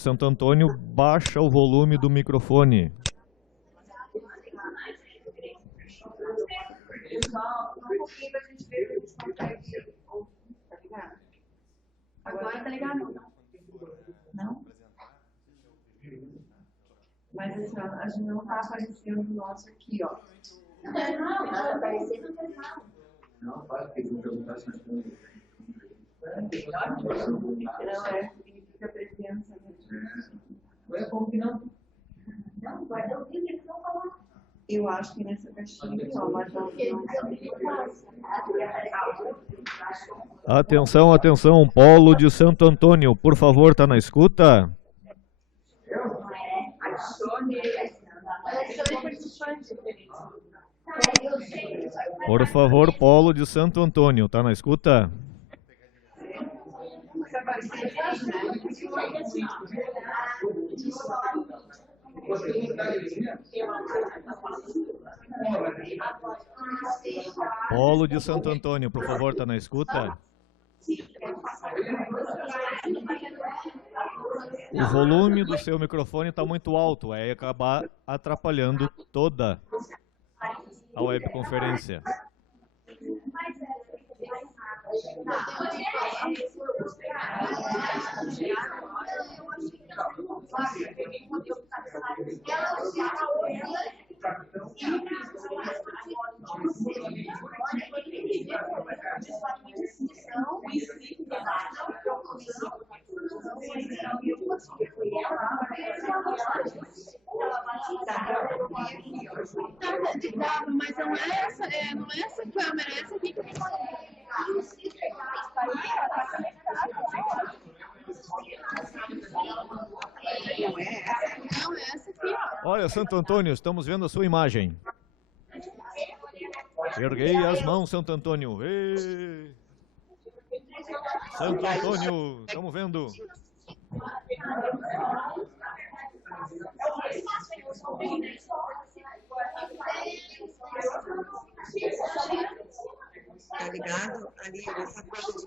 de Santo Antônio, baixa o volume do microfone. Agora tá ligado? Não? Mas assim, ó, a gente não tá aparecendo o nosso aqui, ó. Não, tá aparecendo no canal. Não, faz, tem que perguntar se nós temos. Não, significa presença mesmo. Ué, como que não? Não, guarda o que eles vão falar. Eu acho que nessa caixinha aqui, ó, mas não. Atenção, atenção, Polo de Santo Antônio, por favor, tá na escuta? Por favor, Polo de Santo Antônio, tá na escuta? Polo de Santo Antônio, por favor, tá na escuta? O volume do seu microfone está muito alto, aí acabar atrapalhando toda a webconferência. Mas não é essa, não é essa câmera, é essa aqui que não, é essa aqui. Olha, Santo Antônio, estamos vendo a sua imagem. Erguei as mãos, Santo Antônio. Ê! Santo Antônio, estamos vendo. Tá ligado? Ali, essa coisa de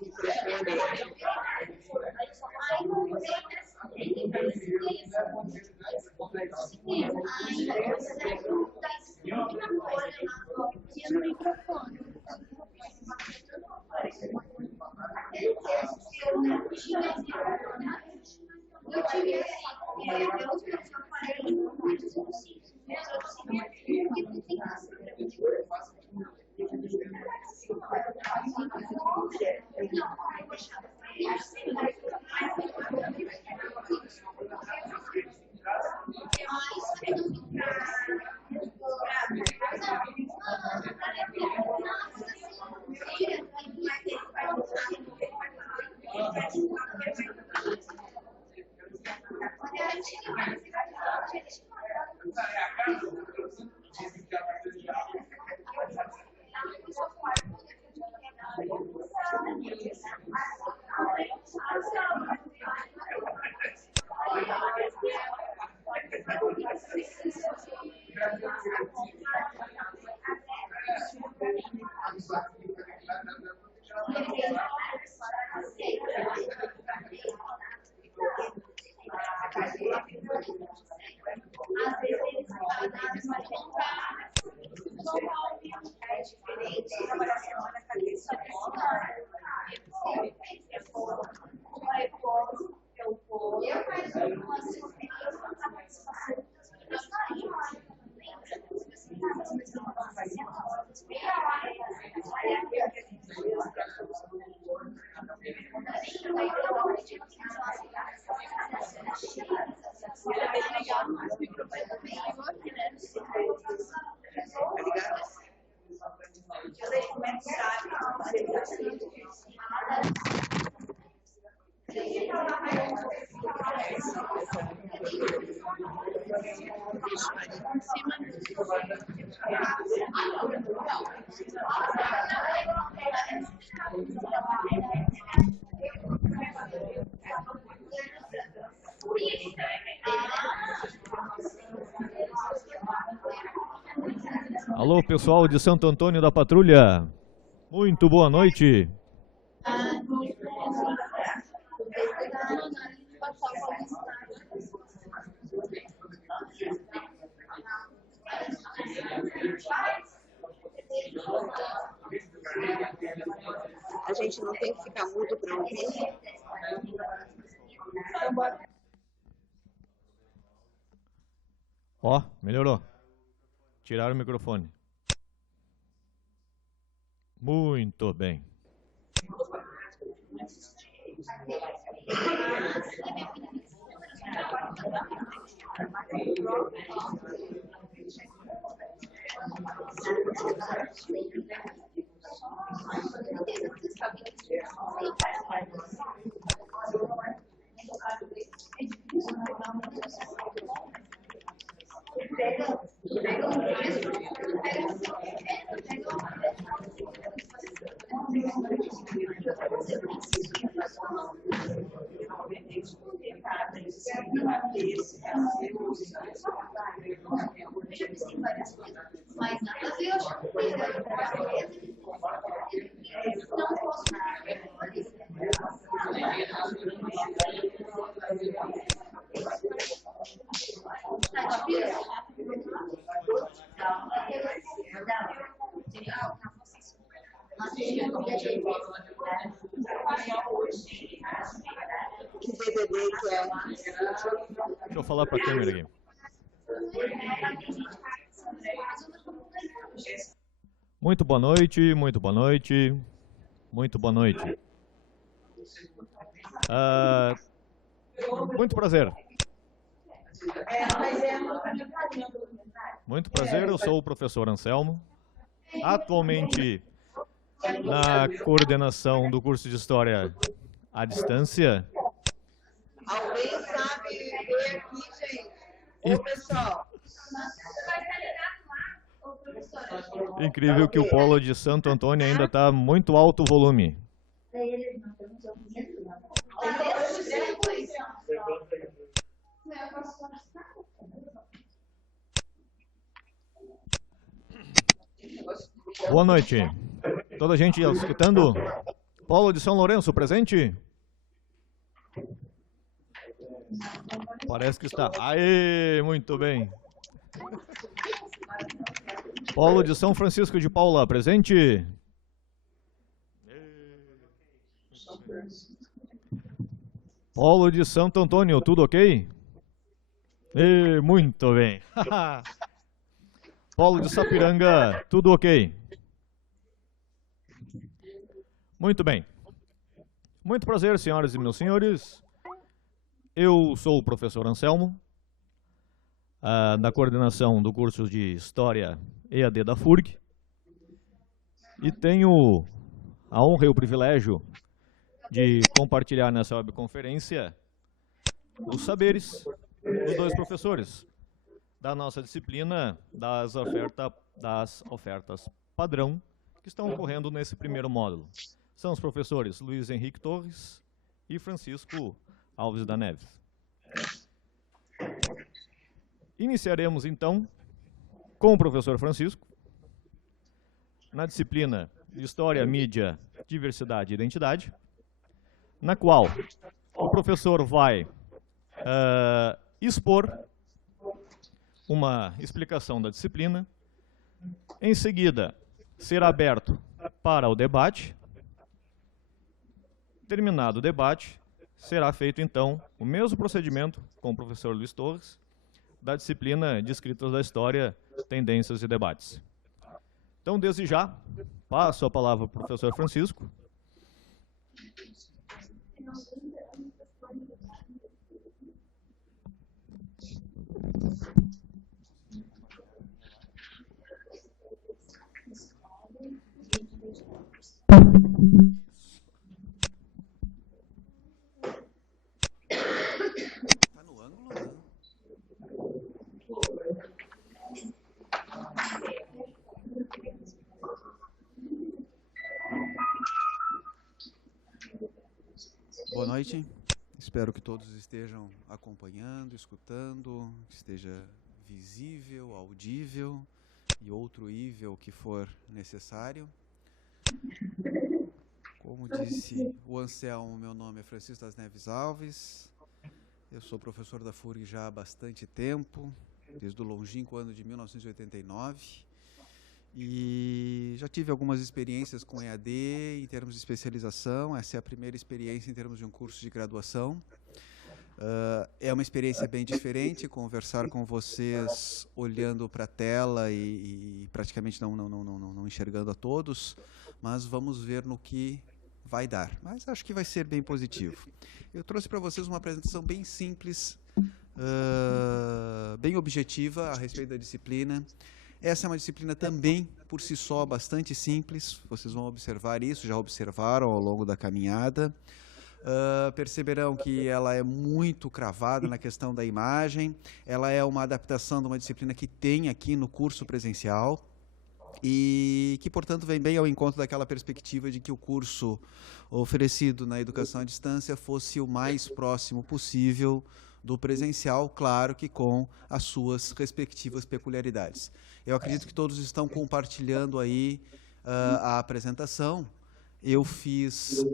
microfone. Alô, pessoal de Santo Antônio da Patrulha. Muito boa noite. mudo para ouvir. Ó, melhorou. Tiraram o microfone. Muito bem. Que DVD que é? Deixa eu falar para a câmera aqui. Muito boa noite, muito boa noite, muito boa noite. Muito prazer. Muito prazer, eu sou o professor Anselmo. Atualmente na coordenação do curso de História à Distância. Alguém sabe ver aqui, gente? Ô, pessoal. Incrível que o polo de Santo Antônio ainda está muito alto o volume. Boa noite. Toda a gente escutando? Polo de São Lourenço, presente? Parece que está. Aê, muito bem. Polo de São Francisco de Paula, presente? Polo de Santo Antônio, tudo ok? Muito bem. Polo de Sapiranga, tudo ok? Muito bem. Muito prazer, senhoras e meus senhores. Eu sou o professor Anselmo, da coordenação do curso de História EAD da FURG, e tenho a honra e o privilégio de compartilhar nessa webconferência os saberes dos dois professores da nossa disciplina das ofertas padrão que estão ocorrendo nesse primeiro módulo. São os professores Luiz Henrique Torres e Francisco Alves da Neves. Iniciaremos então com o professor Francisco, na disciplina de História, Mídia, Diversidade e Identidade, na qual o professor vai expor uma explicação da disciplina. Em seguida, será aberto para o debate. Terminado o debate, será feito então o mesmo procedimento com o professor Luiz Torres, da disciplina de Escritas da História, Tendências e Debates. Então, desde já, passo a palavra para o professor Francisco. Tá no ângulo, né? Boa noite. Espero que todos estejam acompanhando, escutando, que esteja visível, audível e outro ível que for necessário. Como disse o Anselmo, meu nome é Francisco das Neves Alves. Eu sou professor da FURG já há bastante tempo, desde o longínquo ano de 1989. E já tive algumas experiências com EAD em termos de especialização. Essa é a primeira experiência em termos de um curso de graduação. É uma experiência bem diferente, conversar com vocês olhando para a tela e praticamente não enxergando a todos, mas vamos ver no que vai dar. Mas acho que vai ser bem positivo. Eu trouxe para vocês uma apresentação bem simples, bem objetiva a respeito da disciplina. Essa é uma disciplina também, por si só, bastante simples. Vocês vão observar isso, já observaram ao longo da caminhada. Perceberão que ela é muito cravada na questão da imagem. Ela é uma adaptação de uma disciplina que tem aqui no curso presencial e que, portanto, vem bem ao encontro daquela perspectiva de que o curso oferecido na educação à distância fosse o mais próximo possível do presencial, claro que com as suas respectivas peculiaridades. Eu acredito que todos estão compartilhando aí a apresentação. Eu fiz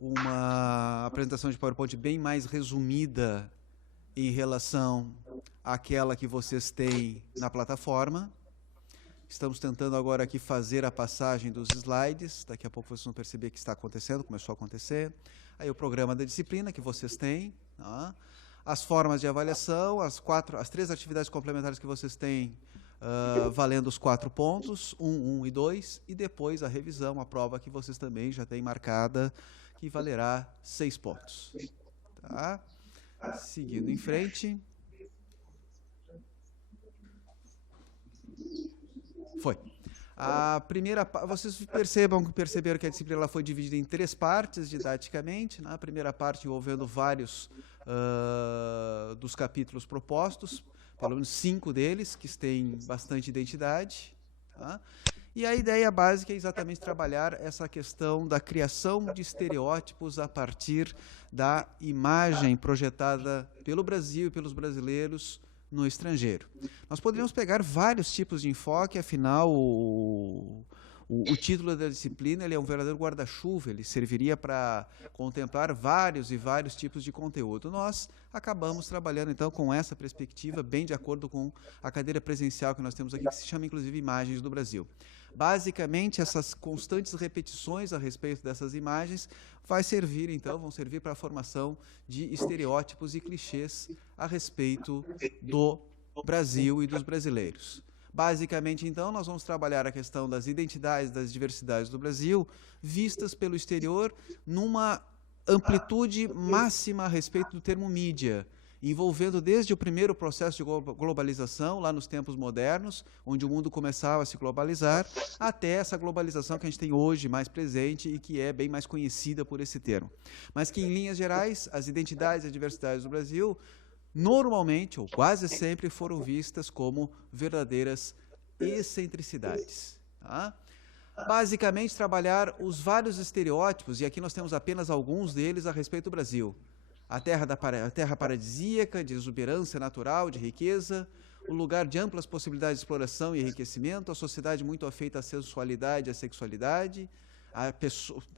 uma apresentação de PowerPoint bem mais resumida em relação àquela que vocês têm na plataforma. Estamos tentando agora aqui fazer a passagem dos slides. Daqui a pouco vocês vão perceber que está acontecendo, começou a acontecer. Aí o programa da disciplina que vocês têm, tá? As formas de avaliação, as 3 atividades complementares que vocês têm, valendo os 4 pontos, 1, 1 e 2, e depois a revisão, a prova que vocês também já têm marcada, que valerá 6 pontos. Tá? Seguindo em frente. Foi. A primeira, vocês perceberam que a disciplina ela foi dividida em 3 partes didaticamente. Na primeira parte envolvendo vários dos capítulos propostos, pelo menos 5 deles, que têm bastante identidade. Tá? E a ideia básica é exatamente trabalhar essa questão da criação de estereótipos a partir da imagem projetada pelo Brasil e pelos brasileiros no estrangeiro. Nós poderíamos pegar vários tipos de enfoque, afinal o título da disciplina ele é um verdadeiro guarda-chuva, ele serviria para contemplar vários e vários tipos de conteúdo. Nós acabamos trabalhando então com essa perspectiva, bem de acordo com a cadeira presencial que nós temos aqui, que se chama inclusive Imagens do Brasil. Basicamente, essas constantes repetições a respeito dessas imagens vão servir para a formação de estereótipos e clichês a respeito do Brasil e dos brasileiros. Basicamente, então, nós vamos trabalhar a questão das identidades, das diversidades do Brasil, vistas pelo exterior numa amplitude máxima a respeito do termo mídia, envolvendo desde o primeiro processo de globalização, lá nos tempos modernos, onde o mundo começava a se globalizar, até essa globalização que a gente tem hoje mais presente e que é bem mais conhecida por esse termo. Mas que, em linhas gerais, as identidades e as diversidades do Brasil, normalmente, ou quase sempre, foram vistas como verdadeiras excentricidades. Tá? Basicamente, trabalhar os vários estereótipos, e aqui nós temos apenas alguns deles a respeito do Brasil. A terra paradisíaca, de exuberância natural, de riqueza, o lugar de amplas possibilidades de exploração e enriquecimento, a sociedade muito afeita à sensualidade e à sexualidade,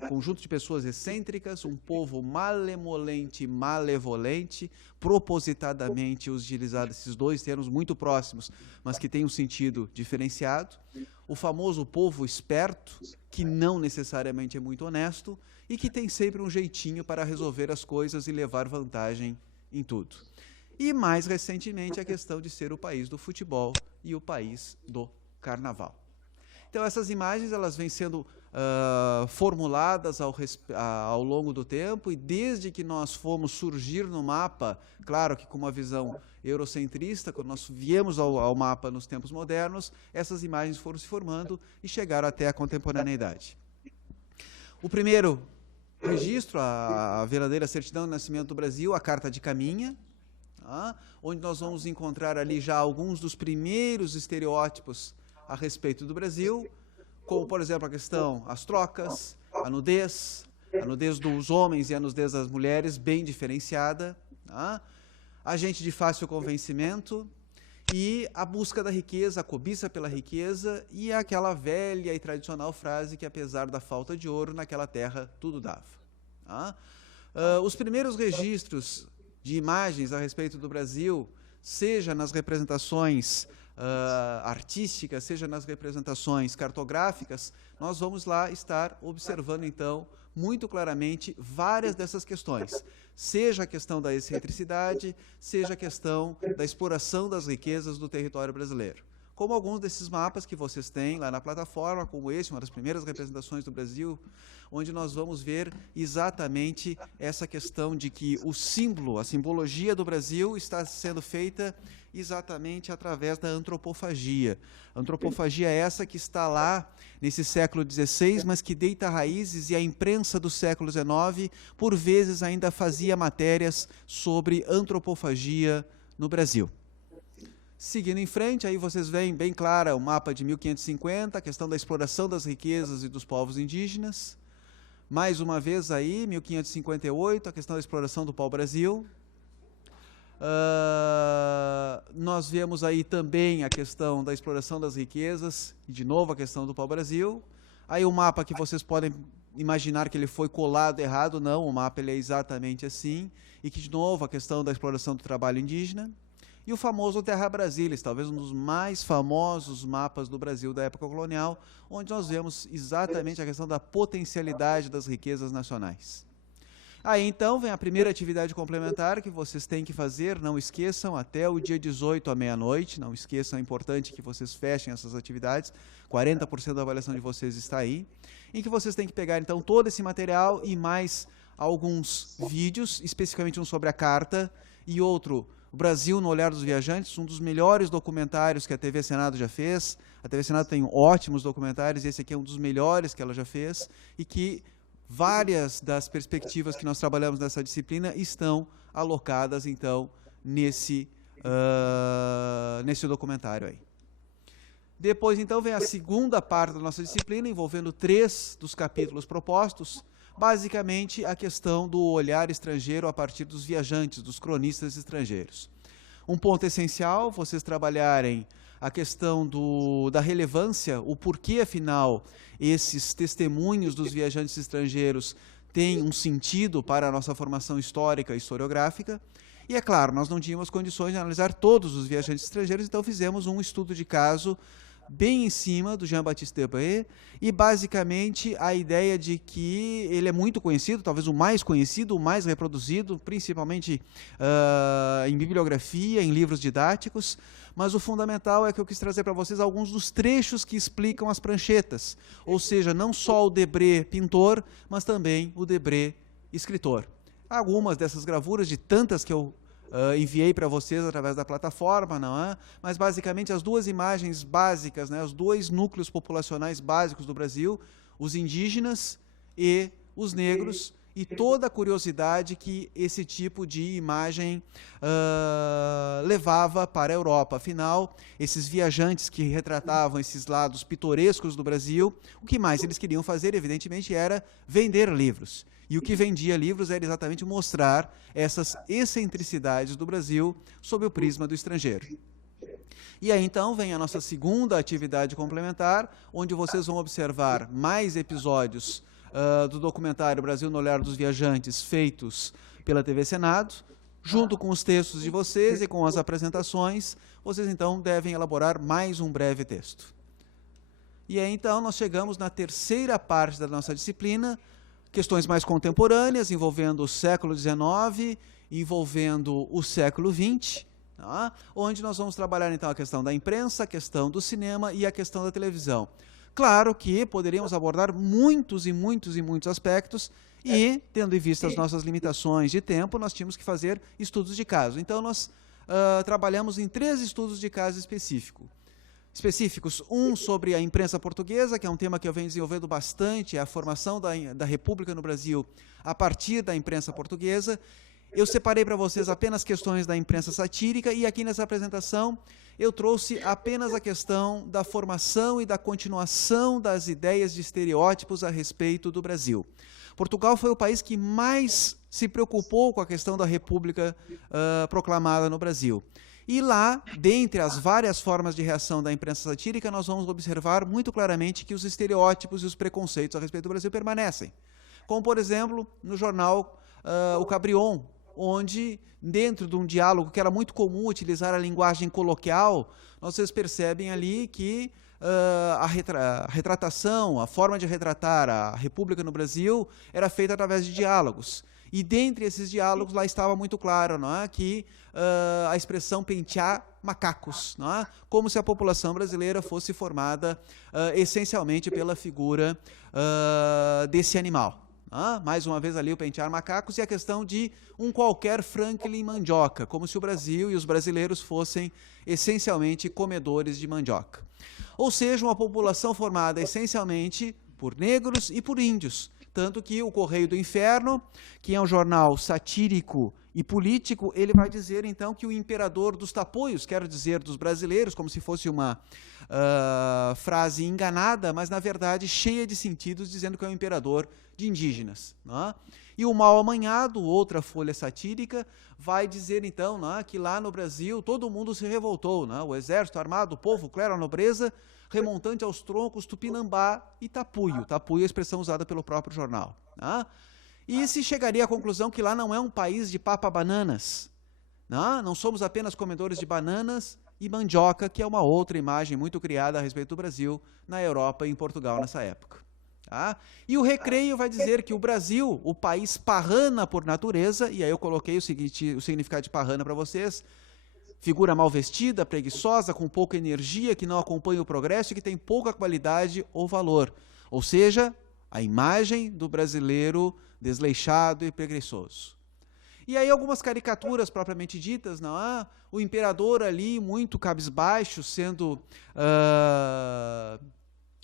conjunto de pessoas excêntricas, um povo malemolente e malevolente, propositadamente utilizados esses 2 termos muito próximos, mas que têm um sentido diferenciado, o famoso povo esperto, que não necessariamente é muito honesto, e que tem sempre um jeitinho para resolver as coisas e levar vantagem em tudo. E, mais recentemente, a questão de ser o país do futebol e o país do carnaval. Então, essas imagens elas vêm sendo formuladas ao longo do tempo, e desde que nós fomos surgir no mapa, claro que com uma visão eurocentrista, quando nós viemos ao mapa nos tempos modernos, essas imagens foram se formando e chegaram até a contemporaneidade. O primeiro registro, a verdadeira certidão de nascimento do Brasil, a Carta de Caminha, tá? Onde nós vamos encontrar ali já alguns dos primeiros estereótipos a respeito do Brasil, como, por exemplo, a questão, as trocas, a nudez dos homens e a nudez das mulheres, bem diferenciada, tá? A gente de fácil convencimento e a busca da riqueza, a cobiça pela riqueza e aquela velha e tradicional frase que, apesar da falta de ouro, naquela terra tudo dava. Tá? Os primeiros registros de imagens a respeito do Brasil, seja nas representações artística, seja nas representações cartográficas, nós vamos lá estar observando, então, muito claramente várias dessas questões. Seja a questão da excentricidade, seja a questão da exploração das riquezas do território brasileiro. Como alguns desses mapas que vocês têm lá na plataforma, como esse, uma das primeiras representações do Brasil, onde nós vamos ver exatamente essa questão de que o símbolo, a simbologia do Brasil está sendo feita exatamente através da antropofagia. A antropofagia é essa que está lá nesse século XVI, mas que deita raízes, e a imprensa do século XIX, por vezes, ainda fazia matérias sobre antropofagia no Brasil. Seguindo em frente, aí vocês veem bem clara o mapa de 1550, a questão da exploração das riquezas e dos povos indígenas. Mais uma vez aí, 1558, a questão da exploração do pau-brasil. Nós vemos aí também a questão da exploração das riquezas, e de novo a questão do pau-brasil. Aí o mapa que vocês podem imaginar que ele foi colado errado, não, o mapa ele é exatamente assim, e que de novo a questão da exploração do trabalho indígena. E o famoso Terra Brasilis, talvez um dos mais famosos mapas do Brasil da época colonial, onde nós vemos exatamente a questão da potencialidade das riquezas nacionais. Aí então vem a primeira atividade complementar que vocês têm que fazer, não esqueçam, até o dia 18 à meia-noite, não esqueçam, é importante que vocês fechem essas atividades, 40% da avaliação de vocês está aí, em que vocês têm que pegar então todo esse material e mais alguns vídeos, especificamente um sobre a carta e outro, o Brasil no Olhar dos Viajantes, um dos melhores documentários que a TV Senado já fez. A TV Senado tem ótimos documentários, e esse aqui é um dos melhores que ela já fez, e que várias das perspectivas que nós trabalhamos nessa disciplina estão alocadas, então, nesse documentário aí. Depois, então, vem a segunda parte da nossa disciplina, envolvendo 3 dos capítulos propostos, basicamente a questão do olhar estrangeiro a partir dos viajantes, dos cronistas estrangeiros. Um ponto essencial, vocês trabalharem a questão da relevância, o porquê, afinal, esses testemunhos dos viajantes estrangeiros têm um sentido para a nossa formação histórica e historiográfica. E, é claro, nós não tínhamos condições de analisar todos os viajantes estrangeiros, então fizemos um estudo de caso bem em cima do Jean-Baptiste Debré, e basicamente a ideia de que ele é muito conhecido, talvez o mais conhecido, o mais reproduzido, principalmente em bibliografia, em livros didáticos, mas o fundamental é que eu quis trazer para vocês alguns dos trechos que explicam as pranchetas, ou seja, não só o Debré pintor, mas também o Debré escritor. Algumas dessas gravuras, de tantas que eu enviei para vocês através da plataforma, não é? Mas basicamente as duas imagens básicas, né, os 2 núcleos populacionais básicos do Brasil, os indígenas e os negros, e toda a curiosidade que esse tipo de imagem levava para a Europa. Afinal, esses viajantes que retratavam esses lados pitorescos do Brasil, o que mais eles queriam fazer, evidentemente, era vender livros. E o que vendia livros era exatamente mostrar essas excentricidades do Brasil sob o prisma do estrangeiro. E aí então vem a nossa segunda atividade complementar, onde vocês vão observar mais episódios do documentário Brasil no Olhar dos Viajantes, feitos pela TV Senado, junto com os textos de vocês e com as apresentações, vocês então devem elaborar mais um breve texto. E aí então nós chegamos na terceira parte da nossa disciplina, questões mais contemporâneas, envolvendo o século XIX, envolvendo o século XX, tá? Onde nós vamos trabalhar então a questão da imprensa, a questão do cinema e a questão da televisão. Claro que poderíamos abordar muitos e muitos e muitos aspectos, e, tendo em vista as nossas limitações de tempo, nós tínhamos que fazer estudos de caso. Então, nós trabalhamos em 3 estudos de caso específicos. Um sobre a imprensa portuguesa, que é um tema que eu venho desenvolvendo bastante, é a formação da República no Brasil a partir da imprensa portuguesa. Eu separei para vocês apenas questões da imprensa satírica, e aqui nessa apresentação eu trouxe apenas a questão da formação e da continuação das ideias de estereótipos a respeito do Brasil. Portugal foi o país que mais se preocupou com a questão da República proclamada no Brasil. E lá, dentre as várias formas de reação da imprensa satírica, nós vamos observar muito claramente que os estereótipos e os preconceitos a respeito do Brasil permanecem. Como, por exemplo, no jornal O Cabrion, onde, dentro de um diálogo que era muito comum utilizar a linguagem coloquial, vocês percebem ali que a retratação, a forma de retratar a República no Brasil era feita através de diálogos. E dentre esses diálogos lá estava muito claro, não é, que a expressão pentear macacos, não é, como se a população brasileira fosse formada essencialmente pela figura desse animal. Mais uma vez ali o pentear macacos e a questão de um qualquer Franklin mandioca, como se o Brasil e os brasileiros fossem essencialmente comedores de mandioca. Ou seja, uma população formada essencialmente por negros e por índios. Tanto que o Correio do Inferno, que é um jornal satírico e político, ele vai dizer então que o imperador dos tapuios, quero dizer dos brasileiros, como se fosse uma frase enganada, mas na verdade cheia de sentidos, dizendo que é o imperador de indígenas. Não é? E o Mal Amanhado, outra folha satírica, vai dizer então, não é, que lá no Brasil todo mundo se revoltou, não é? O exército armado, o povo, o clero, a nobreza, remontante aos troncos Tupinambá e Tapuio. Tapuio é a expressão usada pelo próprio jornal. Não é? E se chegaria à conclusão que lá não é um país de papa-bananas. Não somos apenas comedores de bananas e mandioca, que é uma outra imagem muito criada a respeito do Brasil na Europa e em Portugal nessa época. Tá? E o Recreio vai dizer que o Brasil, o país parrana por natureza, e aí eu coloquei o significado de parrana para vocês, figura mal vestida, preguiçosa, com pouca energia, que não acompanha o progresso e que tem pouca qualidade ou valor. Ou seja, a imagem do brasileiro desleixado e preguiçoso. E aí algumas caricaturas propriamente ditas, não é? O imperador ali muito cabisbaixo, sendo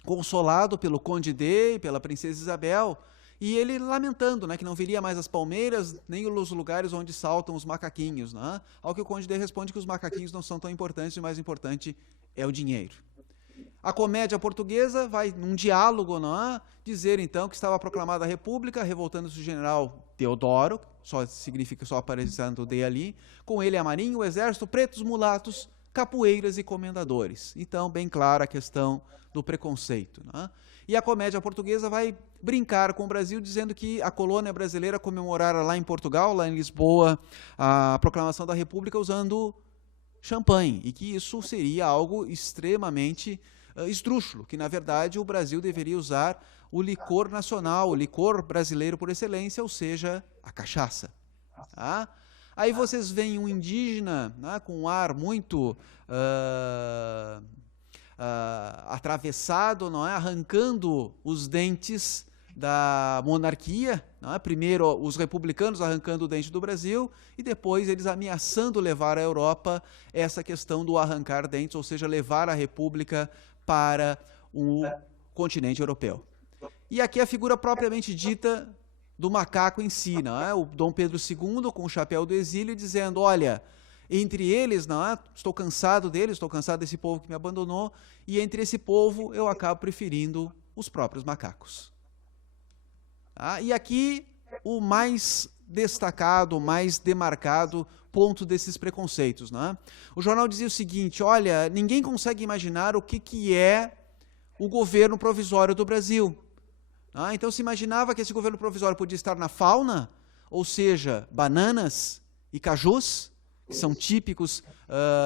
consolado pelo Conde D e pela Princesa Isabel, e ele lamentando, né, que não viria mais as palmeiras, nem os lugares onde saltam os macaquinhos. Né? Ao que o Conde D responde que os macaquinhos não são tão importantes, o mais importante é o dinheiro. A comédia portuguesa vai, num diálogo, não é, dizer então que estava proclamada a República, revoltando-se o general Teodoro, só significa só aparecendo D ali, com ele a marinha, o exército, pretos, mulatos, capoeiras e comendadores. Então, bem clara a questão do preconceito. Né? E a comédia portuguesa vai brincar com o Brasil, dizendo que a colônia brasileira comemorara lá em Portugal, lá em Lisboa, a proclamação da República usando champanhe, e que isso seria algo extremamente esdrúxulo, que na verdade o Brasil deveria usar o licor nacional, o licor brasileiro por excelência, ou seja, a cachaça. Tá? Aí vocês veem um indígena, né, com um ar muito atravessado, não é? Arrancando os dentes da monarquia, não é? Primeiro os republicanos arrancando o dente do Brasil e depois eles ameaçando levar à Europa essa questão do arrancar dentes, ou seja, levar a República para o continente europeu. E aqui a figura propriamente dita do macaco em si, não é? O Dom Pedro II com o chapéu do exílio dizendo, olha, entre eles, não é? Estou cansado deles, estou cansado desse povo que me abandonou, e entre esse povo eu acabo preferindo os próprios macacos. Tá? E aqui o mais destacado, o mais demarcado ponto desses preconceitos. Né? O jornal dizia o seguinte, olha, ninguém consegue imaginar o que é o governo provisório do Brasil. Tá? Então se imaginava que esse governo provisório podia estar na fauna, ou seja, bananas e cajus, que são típicos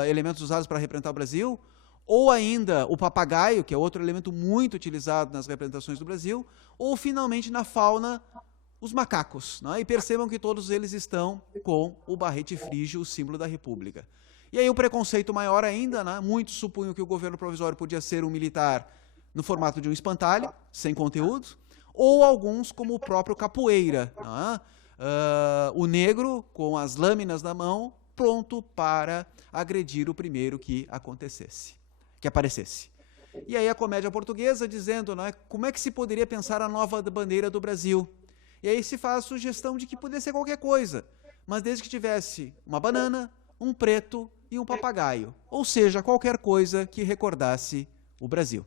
elementos usados para representar o Brasil, ou ainda o papagaio, que é outro elemento muito utilizado nas representações do Brasil, ou finalmente na fauna os macacos. Né? E percebam que todos eles estão com o barrete frígio, o símbolo da República. E aí o preconceito maior ainda, né? Muitos supunham que o governo provisório podia ser um militar no formato de um espantalho, sem conteúdo, ou alguns como o próprio capoeira, né? O negro com as lâminas na mão, pronto para agredir o primeiro que aparecesse. E aí a comédia portuguesa dizendo, né, como é que se poderia pensar a nova bandeira do Brasil? E aí se faz a sugestão de que poderia ser qualquer coisa, mas desde que tivesse uma banana, um preto e um papagaio, ou seja, qualquer coisa que recordasse o Brasil.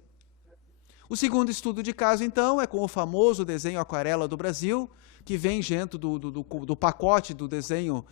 O segundo estudo de caso, então, é com o famoso desenho aquarela do Brasil, que vem dentro do pacote do desenho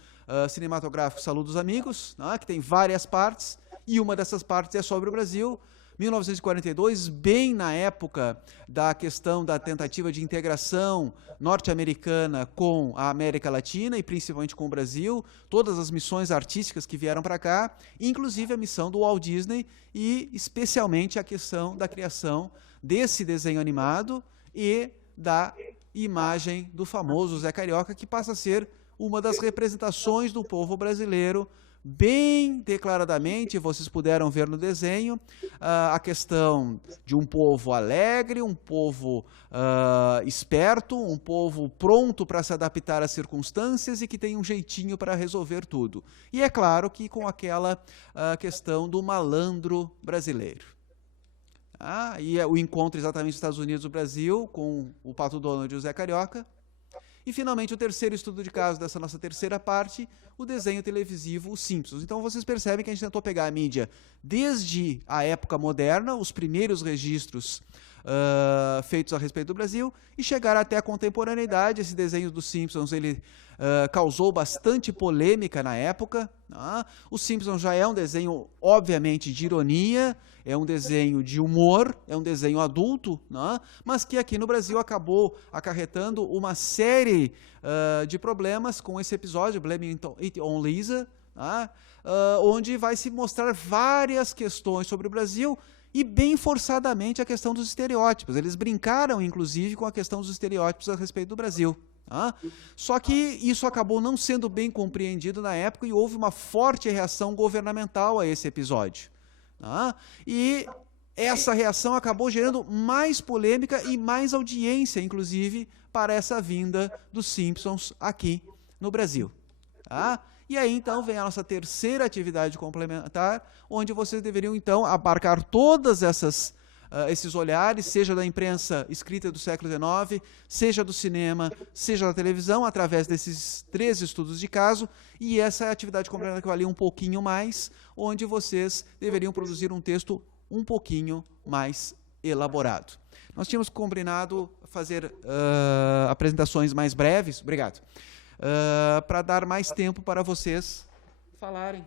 cinematográfico Saludos Amigos, né, que tem várias partes, e uma dessas partes é sobre o Brasil, 1942, bem na época da questão da tentativa de integração norte-americana com a América Latina e principalmente com o Brasil, todas as missões artísticas que vieram para cá, inclusive a missão do Walt Disney e especialmente a questão da criação desse desenho animado e da imagem do famoso Zé Carioca, que passa a ser uma das representações do povo brasileiro, bem declaradamente. Vocês puderam ver no desenho a questão de um povo alegre, um povo esperto, um povo pronto para se adaptar às circunstâncias e que tem um jeitinho para resolver tudo. E é claro que com aquela questão do malandro brasileiro. E o encontro exatamente dos Estados Unidos e do Brasil com o Pato Donald e o Zé Carioca. E, finalmente, o terceiro estudo de caso dessa nossa terceira parte, o desenho televisivo Os Simpsons. Então, vocês percebem que a gente tentou pegar a mídia desde a época moderna, os primeiros registros feitos a respeito do Brasil, e chegar até a contemporaneidade. Esse desenho dos Simpsons, ele causou bastante polêmica na época. Os Simpsons já é um desenho, obviamente, de ironia, é um desenho de humor, é um desenho adulto, mas que aqui no Brasil acabou acarretando uma série de problemas com esse episódio, Blaming It on Lisa, onde vai se mostrar várias questões sobre o Brasil e bem forçadamente a questão dos estereótipos. Eles brincaram, inclusive, com a questão dos estereótipos a respeito do Brasil. Só que isso acabou não sendo bem compreendido na época e houve uma forte reação governamental a esse episódio. E essa reação acabou gerando mais polêmica e mais audiência, inclusive, para essa vinda dos Simpsons aqui no Brasil. E aí, então, vem a nossa terceira atividade complementar, onde vocês deveriam, então, abarcar todas esses olhares, seja da imprensa escrita do século XIX, seja do cinema, seja da televisão, através desses 3 estudos de caso, e essa é a atividade complementar que valia um pouquinho mais, onde vocês deveriam produzir um texto um pouquinho mais elaborado. Nós tínhamos combinado fazer apresentações mais breves, obrigado, para dar mais tempo para vocês falarem.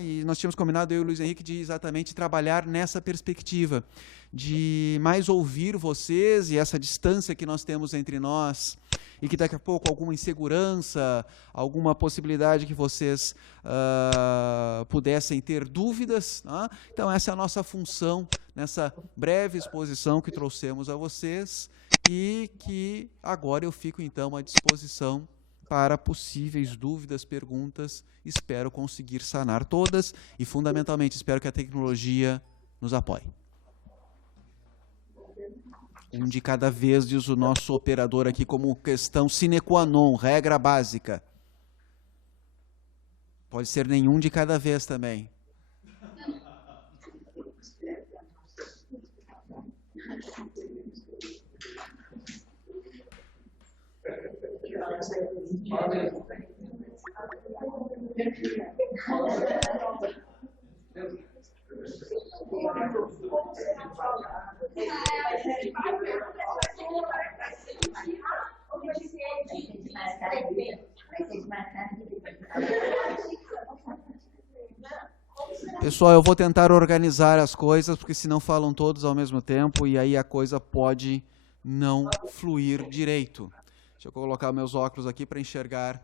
E nós tínhamos combinado, eu e o Luiz Henrique, de exatamente trabalhar nessa perspectiva, de mais ouvir vocês e essa distância que nós temos entre nós, e que daqui a pouco alguma insegurança, alguma possibilidade que vocês pudessem ter dúvidas. Então, essa é a nossa função, nessa breve exposição que trouxemos a vocês, e que agora eu fico, então, à disposição para possíveis dúvidas, perguntas. Espero conseguir sanar todas e, fundamentalmente, espero que a tecnologia nos apoie. Um de cada vez, diz o nosso operador aqui, como questão sine qua non, regra básica. Pode ser nenhum de cada vez também. Pessoal, eu vou tentar organizar as coisas, porque senão falam todos ao mesmo tempo e aí a coisa pode não fluir direito. Deixa eu colocar meus óculos aqui para enxergar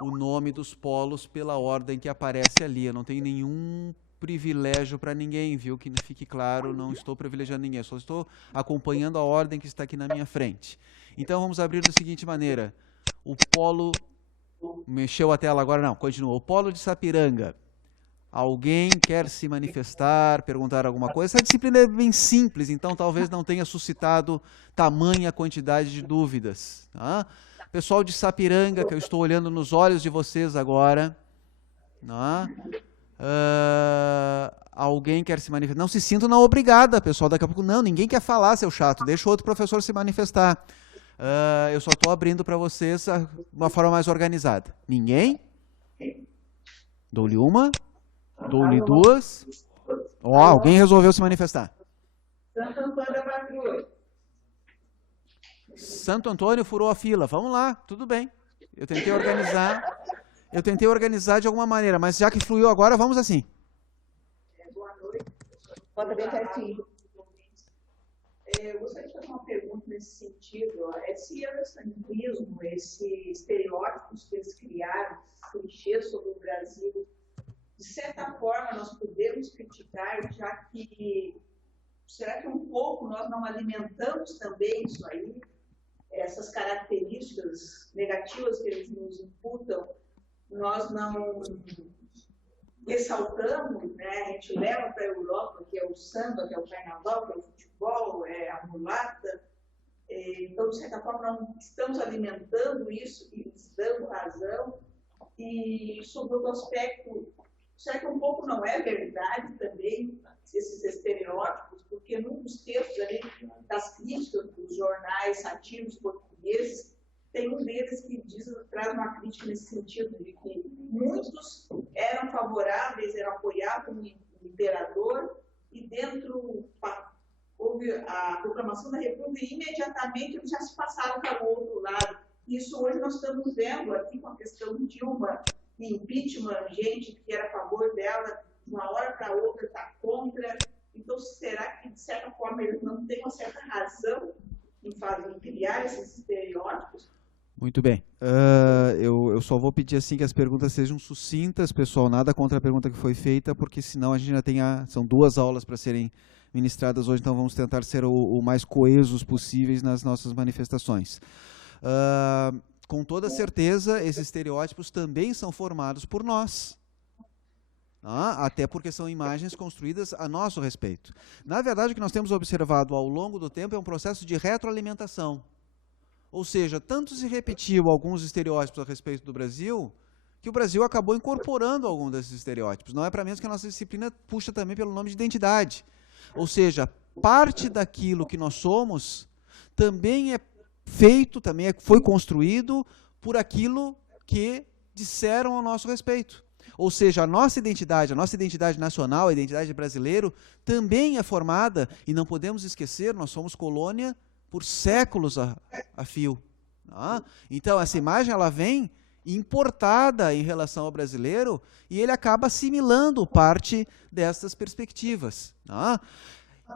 o nome dos polos pela ordem que aparece ali. Eu não tenho nenhum privilégio para ninguém, viu? Que fique claro, não estou privilegiando ninguém, só estou acompanhando a ordem que está aqui na minha frente. Então, vamos abrir da seguinte maneira. O polo... Mexeu a tela agora? Não, continua. O polo de Sapiranga. Alguém quer se manifestar, perguntar alguma coisa? Essa disciplina é bem simples, então talvez não tenha suscitado tamanha quantidade de dúvidas. Pessoal de Sapiranga, que eu estou olhando nos olhos de vocês agora. Alguém quer se manifestar? Não se sintam na obrigada, pessoal. Daqui a pouco, não, ninguém quer falar, seu chato. Deixa o outro professor se manifestar. Eu só estou abrindo para vocês de uma forma mais organizada. Ninguém? Dou-lhe uma. Dou-lhe duas. Alguém resolveu se manifestar. Santo Antônio da Patrulha. Santo Antônio furou a fila. Vamos lá, tudo bem. Eu tentei organizar de alguma maneira, mas já que fluiu agora, vamos assim. Boa noite. Bota bem pertinho. Eu gostaria de fazer uma pergunta nesse sentido. Esse eurocentrismo, esses estereótipos que eles criaram, clichês sobre o Brasil, de certa forma nós podemos criticar, já que será que um pouco nós não alimentamos também isso aí, essas características negativas que eles nos imputam, nós não ressaltamos, né? A gente leva para a Europa, que é o samba, que é o carnaval, que é o futebol, é a mulata. Então, de certa forma, não estamos alimentando isso e lhes dando razão. E sobre o aspecto, será que um pouco não é verdade também esses estereótipos? Porque num dos textos ali, das críticas dos jornais satíricos portugueses, tem um deles que traz uma crítica nesse sentido, de que muitos eram favoráveis, eram apoiados no imperador, e dentro houve a proclamação da República e imediatamente eles já se passaram para o outro lado. Isso hoje nós estamos vendo aqui com a questão de Dilma e impeachment, gente que era a favor dela, de uma hora para outra está contra. Então, será que, de certa forma, eles não têm uma certa razão em criar esses estereótipos? Muito bem. Eu só vou pedir assim que as perguntas sejam sucintas, pessoal, nada contra a pergunta que foi feita, porque senão a gente já tem são 2 aulas para serem ministradas hoje, então vamos tentar ser o mais coesos possíveis nas nossas manifestações. Com toda certeza, esses estereótipos também são formados por nós. Até porque são imagens construídas a nosso respeito. Na verdade, o que nós temos observado ao longo do tempo é um processo de retroalimentação. Ou seja, tanto se repetiu alguns estereótipos a respeito do Brasil, que o Brasil acabou incorporando algum desses estereótipos. Não é para menos que a nossa disciplina puxa também pelo nome de identidade. Ou seja, parte daquilo que nós somos também é feito, também foi construído por aquilo que disseram ao nosso respeito. Ou seja, a nossa identidade nacional, a identidade brasileira, também é formada, e não podemos esquecer, nós somos colônia por séculos a fio. Então, essa imagem ela vem importada em relação ao brasileiro e ele acaba assimilando parte dessas perspectivas.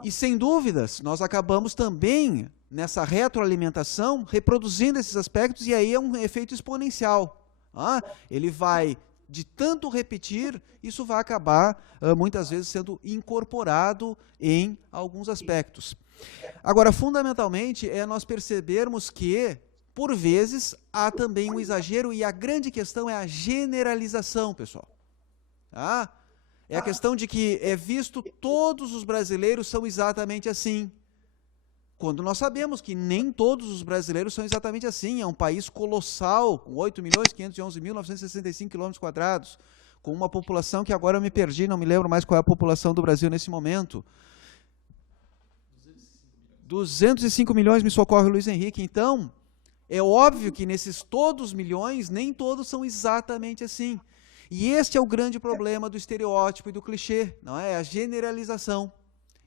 E, sem dúvidas, nós acabamos também, nessa retroalimentação, reproduzindo esses aspectos, e aí é um efeito exponencial. Ele vai, de tanto repetir, isso vai acabar, muitas vezes, sendo incorporado em alguns aspectos. Agora, fundamentalmente, é nós percebermos que, por vezes, há também um exagero, e a grande questão é a generalização, pessoal. É a questão de que é visto todos os brasileiros são exatamente assim, quando nós sabemos que nem todos os brasileiros são exatamente assim. É um país colossal, com 8.511.965 km², com uma população que agora eu me perdi, não me lembro mais qual é a população do Brasil nesse momento. 205 milhões, me socorre, Luiz Henrique. Então, é óbvio que nesses todos milhões, nem todos são exatamente assim. E este é o grande problema do estereótipo e do clichê, não é? A generalização.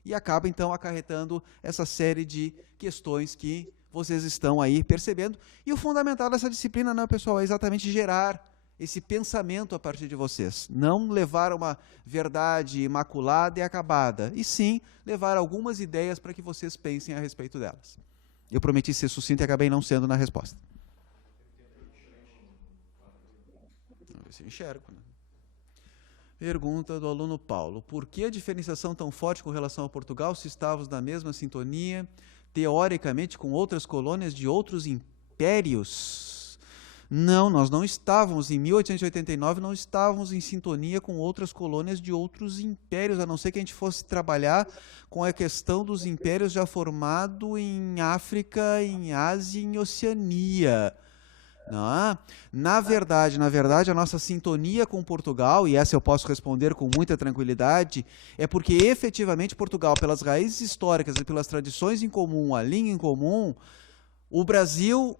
E acaba, então, acarretando essa série de questões que vocês estão aí percebendo. E o fundamental dessa disciplina, né, pessoal, é exatamente gerar esse pensamento a partir de vocês. Não levar uma verdade imaculada e acabada, e sim levar algumas ideias para que vocês pensem a respeito delas. Eu prometi ser sucinto e acabei não sendo na resposta. Vamos ver se eu enxergo, né? Pergunta do aluno Paulo. Por que a diferenciação tão forte com relação a Portugal, se estávamos na mesma sintonia, teoricamente, com outras colônias de outros impérios? Não, nós não estávamos, em 1889, não estávamos em sintonia com outras colônias de outros impérios, a não ser que a gente fosse trabalhar com a questão dos impérios já formados em África, em Ásia e em Oceania. Na verdade, a nossa sintonia com Portugal, e essa eu posso responder com muita tranquilidade, é porque efetivamente Portugal, pelas raízes históricas e pelas tradições em comum, a língua em comum, o Brasil,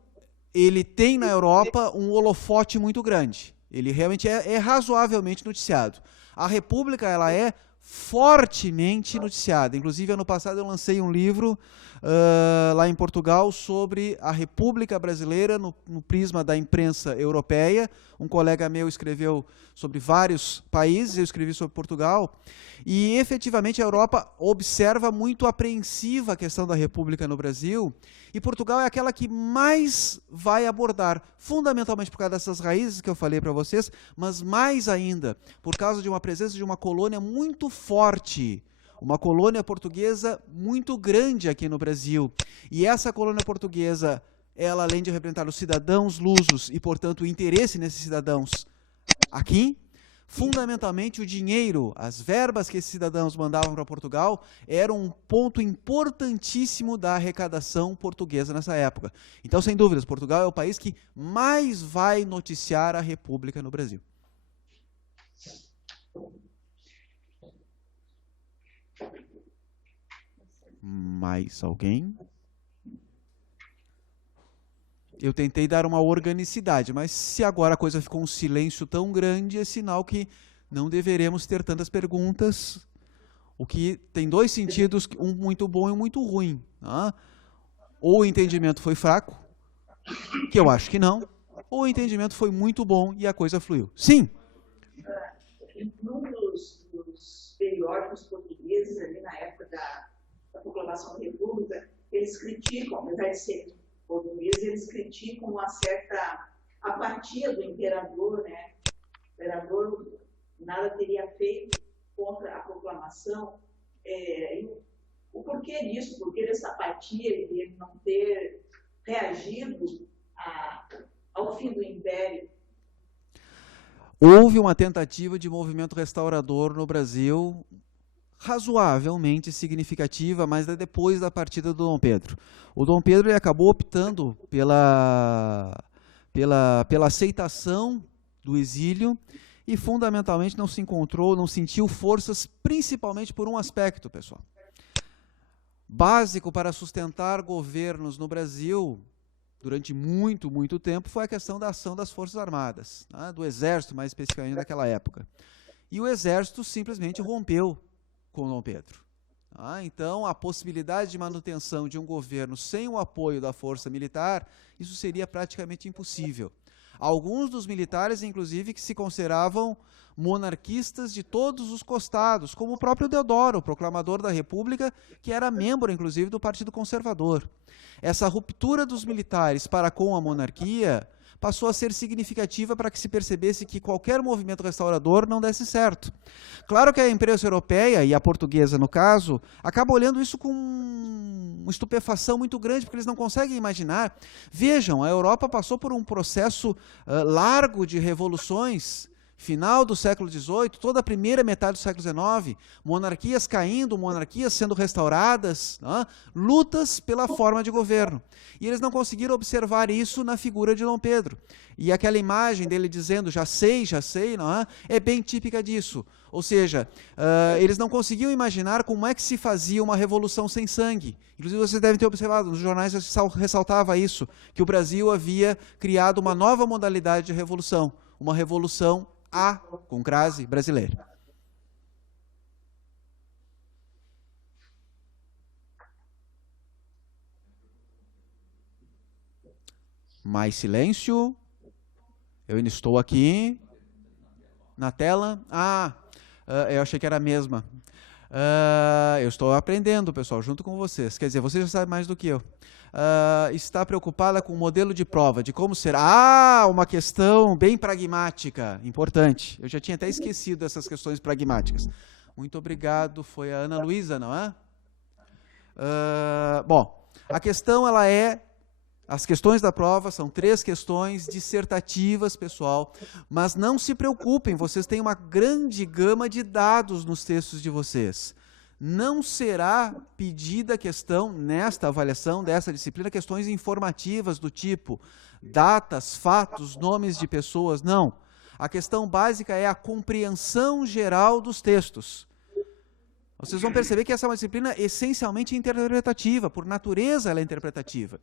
ele tem na Europa um holofote muito grande. Ele realmente é razoavelmente noticiado. A República, ela é fortemente noticiada. Inclusive, ano passado eu lancei um livro lá em Portugal sobre a República Brasileira no prisma da imprensa europeia. Um colega meu escreveu sobre vários países, eu escrevi sobre Portugal. E, efetivamente, a Europa observa muito apreensiva a questão da República no Brasil. E Portugal é aquela que mais vai abordar, fundamentalmente por causa dessas raízes que eu falei para vocês, mas mais ainda por causa de uma presença de uma colônia muito forte, uma colônia portuguesa muito grande aqui no Brasil. E essa colônia portuguesa, ela, além de representar os cidadãos lusos e, portanto, o interesse nesses cidadãos aqui, fundamentalmente o dinheiro, as verbas que esses cidadãos mandavam para Portugal, eram um ponto importantíssimo da arrecadação portuguesa nessa época. Então, sem dúvidas, Portugal é o país que mais vai noticiar a República no Brasil. Mais alguém? Eu tentei dar uma organicidade, mas se agora a coisa ficou um silêncio tão grande, é sinal que não deveremos ter tantas perguntas, o que tem dois sentidos, um muito bom e um muito ruim. Tá? Ou o entendimento foi fraco, que eu acho que não, ou o entendimento foi muito bom e a coisa fluiu. Sim? Num dos periódicos portugueses, ali na época da proclamação da República, eles criticam, apesar de ser portugueses, eles criticam uma certa apatia do imperador, né? O imperador nada teria feito contra a proclamação. O porquê disso? Porquê dessa apatia de ele não ter reagido ao fim do Império? Houve uma tentativa de movimento restaurador no Brasil, razoavelmente significativa, mas depois da partida do Dom Pedro. O Dom Pedro ele acabou optando pela aceitação do exílio e, fundamentalmente, não se encontrou, não sentiu forças, principalmente por um aspecto, pessoal. Básico para sustentar governos no Brasil, durante muito, muito tempo, foi a questão da ação das Forças Armadas, né, do Exército, mais especificamente naquela época. E o Exército simplesmente rompeu com Dom Pedro. Então, a possibilidade de manutenção de um governo sem o apoio da força militar, isso seria praticamente impossível. Alguns dos militares, inclusive, que se consideravam monarquistas de todos os costados, como o próprio Deodoro, o proclamador da República, que era membro, inclusive, do Partido Conservador. Essa ruptura dos militares para com a monarquia passou a ser significativa para que se percebesse que qualquer movimento restaurador não desse certo. Claro que a imprensa europeia, e a portuguesa no caso, acaba olhando isso com uma estupefação muito grande, porque eles não conseguem imaginar. Vejam, a Europa passou por um processo largo de revoluções, final do século XVIII, toda a primeira metade do século XIX, monarquias caindo, monarquias sendo restauradas, né? Lutas pela forma de governo. E eles não conseguiram observar isso na figura de Dom Pedro. E aquela imagem dele dizendo, já sei, não é? É bem típica disso. Ou seja, eles não conseguiam imaginar como é que se fazia uma revolução sem sangue. Inclusive, vocês devem ter observado, nos jornais ressaltava isso, que o Brasil havia criado uma nova modalidade de revolução, uma revolução com crase brasileira. Mais silêncio. Eu ainda estou aqui na tela. Eu achei que era a mesma. Eu estou aprendendo, pessoal, junto com vocês. Quer dizer, vocês já sabem mais do que eu. Está preocupada com o modelo de prova, de como será. Uma questão bem pragmática, importante. Eu já tinha até esquecido essas questões pragmáticas. Muito obrigado, foi a Ana Luísa, não é? Bom, a questão as questões da prova são 3 questões dissertativas, pessoal, mas não se preocupem, vocês têm uma grande gama de dados nos textos de vocês. Não será pedida questão, nesta avaliação dessa disciplina, questões informativas do tipo datas, fatos, nomes de pessoas, não. A questão básica é a compreensão geral dos textos. Vocês vão perceber que essa é uma disciplina essencialmente interpretativa, por natureza ela é interpretativa.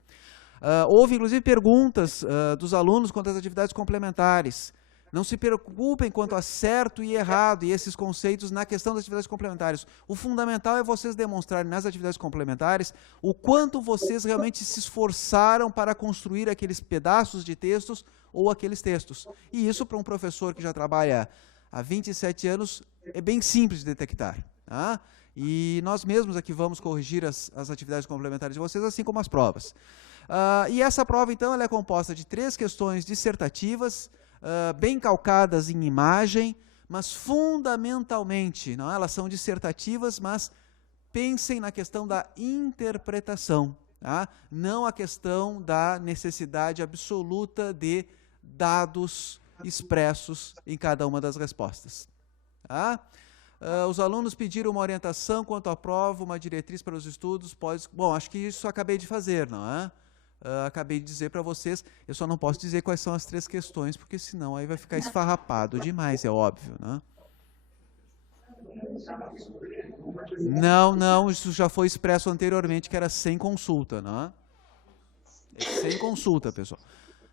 Houve, inclusive, perguntas dos alunos quanto às atividades complementares. Não se preocupem quanto a certo e errado e esses conceitos na questão das atividades complementares. O fundamental é vocês demonstrarem nas atividades complementares o quanto vocês realmente se esforçaram para construir aqueles pedaços de textos ou aqueles textos. E isso, para um professor que já trabalha há 27 anos, é bem simples de detectar. Tá? E nós mesmos aqui vamos corrigir as atividades complementares de vocês, assim como as provas. E essa prova, então, ela é composta de 3 questões dissertativas, bem calcadas em imagem, mas fundamentalmente, não, elas são dissertativas, mas pensem na questão da interpretação, tá? Não a questão da necessidade absoluta de dados expressos em cada uma das respostas. Tá? Os alunos pediram uma orientação quanto à prova, uma diretriz para os estudos. Bom, acho que isso eu acabei de fazer, não é? Acabei de dizer para vocês, eu só não posso dizer quais são as 3 questões, porque senão aí vai ficar esfarrapado demais, é óbvio, né? Não, isso já foi expresso anteriormente, que era sem consulta, né? É sem consulta, pessoal.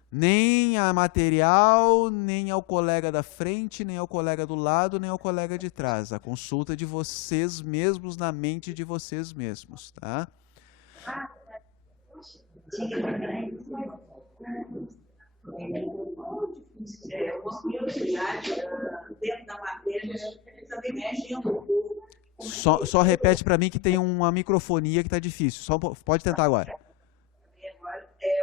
Nem a material, nem ao colega da frente, nem ao colega do lado, nem ao colega de trás. A consulta de vocês mesmos, na mente de vocês mesmos, tá? Uma curiosidade dentro da matéria, também mexendo um pouco. Só repete para mim que tem uma microfonia que está difícil. Pode tentar agora.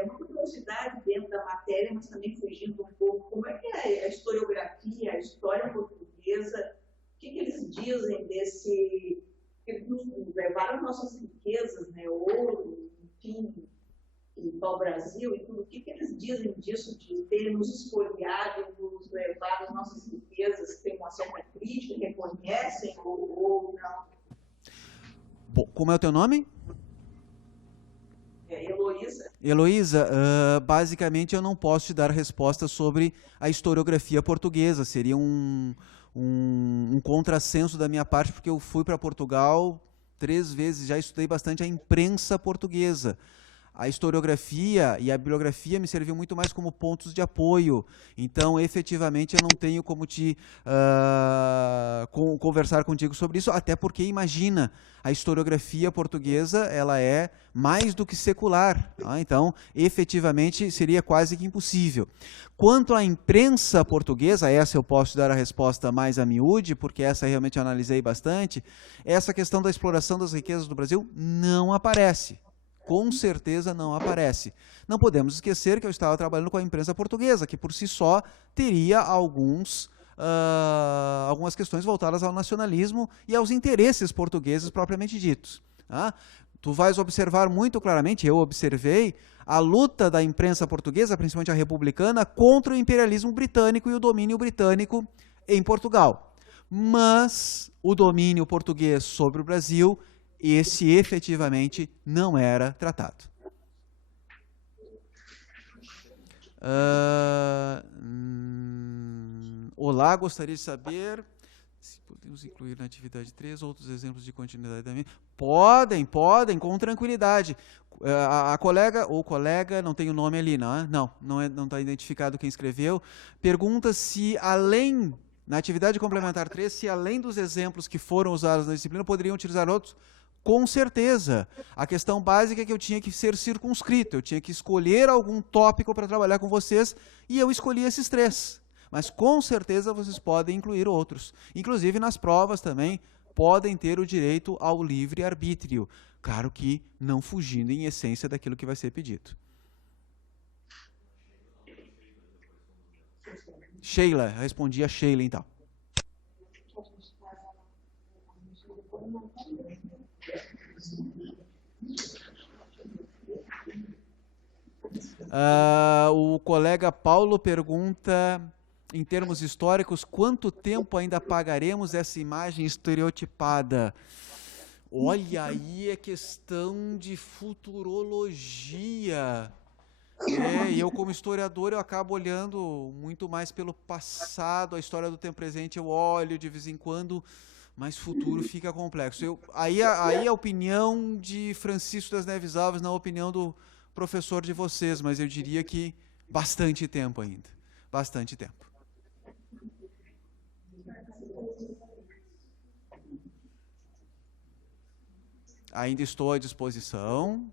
Uma curiosidade dentro da matéria, mas também fugindo um pouco. Como é que é a historiografia, a história portuguesa? O que eles dizem desse... que nos levaram nossas riquezas, né? Ouro, enfim, e pau-brasil e tudo. O que eles dizem disso, de terem nos espoliado, nos levado as nossas riquezas, que tem uma certa crítica, reconhecem ou não? Bom, como é o teu nome? Heloísa. Heloísa, basicamente eu não posso te dar resposta sobre a historiografia portuguesa. Seria um contrassenso da minha parte, porque eu fui para Portugal 3 vezes, já estudei bastante a imprensa portuguesa. A historiografia e a bibliografia me serviu muito mais como pontos de apoio. Então, efetivamente, eu não tenho como conversar contigo sobre isso, até porque, imagina, a historiografia portuguesa ela é mais do que secular. Tá? Então, efetivamente, seria quase que impossível. Quanto à imprensa portuguesa, essa eu posso dar a resposta mais a miúde, porque essa realmente eu analisei bastante, essa questão da exploração das riquezas do Brasil não aparece. Com certeza não aparece. Não podemos esquecer que eu estava trabalhando com a imprensa portuguesa, que por si só teria algumas questões voltadas ao nacionalismo e aos interesses portugueses propriamente ditos. Tá? Tu vais observar muito claramente, eu observei, a luta da imprensa portuguesa, principalmente a republicana, contra o imperialismo britânico e o domínio britânico em Portugal. Mas o domínio português sobre o Brasil, esse efetivamente não era tratado. Olá, gostaria de saber se podemos incluir na atividade 3 outros exemplos de continuidade da minha. Podem, com tranquilidade. A colega, ou colega, não tem o nome ali, não é? Não está identificado quem escreveu. Pergunta se além, na atividade complementar 3, se além dos exemplos que foram usados na disciplina, poderiam utilizar outros. Com certeza. A questão básica é que eu tinha que ser circunscrito, eu tinha que escolher algum tópico para trabalhar com vocês, e eu escolhi esses 3. Mas com certeza vocês podem incluir outros. Inclusive nas provas também podem ter o direito ao livre-arbítrio. Claro que não fugindo em essência daquilo que vai ser pedido. Sheila, respondi a Sheila então. O colega Paulo pergunta, em termos históricos, quanto tempo ainda pagaremos essa imagem estereotipada? Olha, aí é questão de futurologia. E eu, como historiador, eu acabo olhando muito mais pelo passado, a história do tempo presente eu olho de vez em quando, mas futuro fica complexo. Aí a opinião de Francisco das Neves Alves, não a opinião do professor de vocês, mas eu diria que bastante tempo ainda. Bastante tempo. Ainda estou à disposição.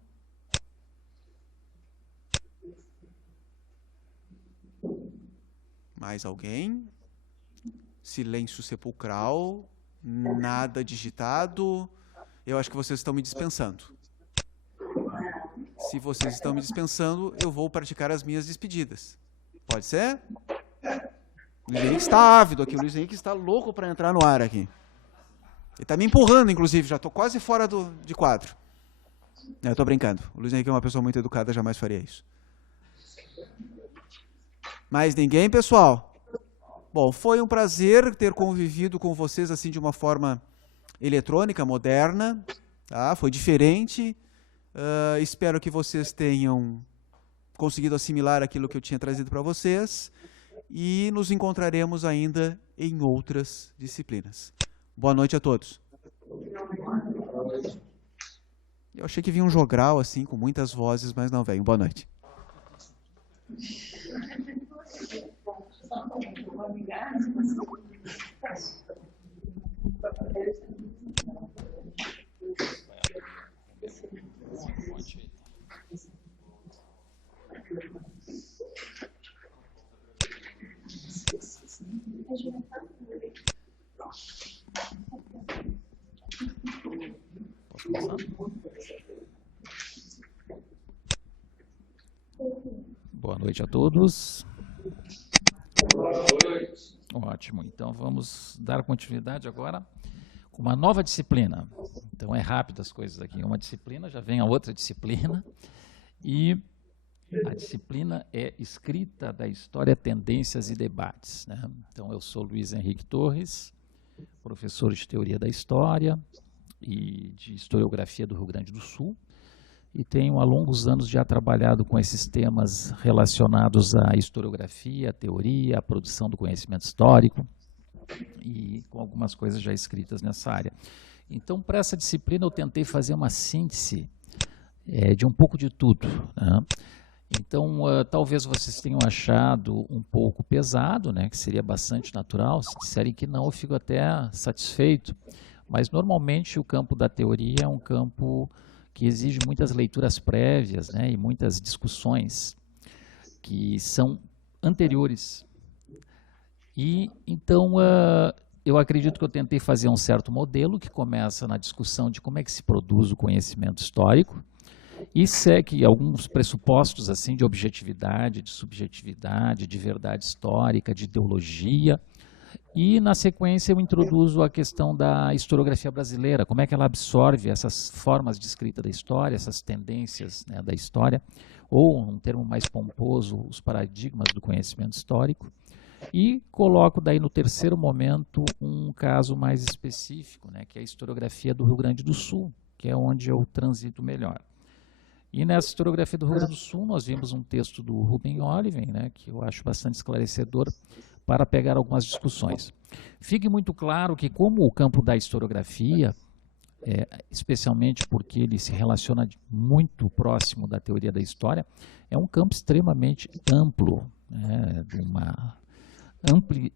Mais alguém? Silêncio sepulcral. Nada digitado. Eu acho que vocês estão me dispensando. Se vocês estão me dispensando, eu vou praticar as minhas despedidas. Pode ser? O Luiz Henrique está ávido aqui. O Luiz Henrique está louco para entrar no ar aqui. Ele está me empurrando, inclusive. Já estou quase fora de quadro. Eu estou brincando. O Luiz Henrique é uma pessoa muito educada, jamais faria isso. Mais ninguém, pessoal? Bom, foi um prazer ter convivido com vocês assim de uma forma eletrônica, moderna. Tá? Foi diferente. Espero que vocês tenham conseguido assimilar aquilo que eu tinha trazido para vocês. E nos encontraremos ainda em outras disciplinas. Boa noite a todos. Eu achei que vinha um jogral assim, com muitas vozes, mas não veio. Boa noite. Boa noite a todos. Boa noite. Ótimo, então vamos dar continuidade agora com uma nova disciplina. Então é rápido as coisas aqui. Uma disciplina, já vem a outra disciplina. E a disciplina é Escrita da História, Tendências e Debates, né? Então eu sou Luiz Henrique Torres, professor de Teoria da História e de Historiografia do Rio Grande do Sul. E tenho há longos anos já trabalhado com esses temas relacionados à historiografia, à teoria, à produção do conhecimento histórico e com algumas coisas já escritas nessa área. Então, para essa disciplina, eu tentei fazer uma síntese de um pouco de tudo, né? Então, talvez vocês tenham achado um pouco pesado, né, que seria bastante natural. Se disserem que não, eu fico até satisfeito. Mas, normalmente, o campo da teoria é um campo que exige muitas leituras prévias, né, e muitas discussões que são anteriores. E, então, eu acredito que eu tentei fazer um certo modelo que começa na discussão de como é que se produz o conhecimento histórico e segue alguns pressupostos assim, de objetividade, de subjetividade, de verdade histórica, de ideologia. E, na sequência, eu introduzo a questão da historiografia brasileira, como é que ela absorve essas formas de escrita da história, essas tendências, né, da história, ou, um termo mais pomposo, os paradigmas do conhecimento histórico. E coloco daí no terceiro momento um caso mais específico, né, que é a historiografia do Rio Grande do Sul, que é onde eu transito melhor. E nessa historiografia do Rio Grande do Sul, nós vimos um texto do Rubem Oliven, né, que eu acho bastante esclarecedor, para pegar algumas discussões. Fique muito claro que, como o campo da historiografia, especialmente porque ele se relaciona muito próximo da teoria da história, é um campo extremamente amplo, né, de uma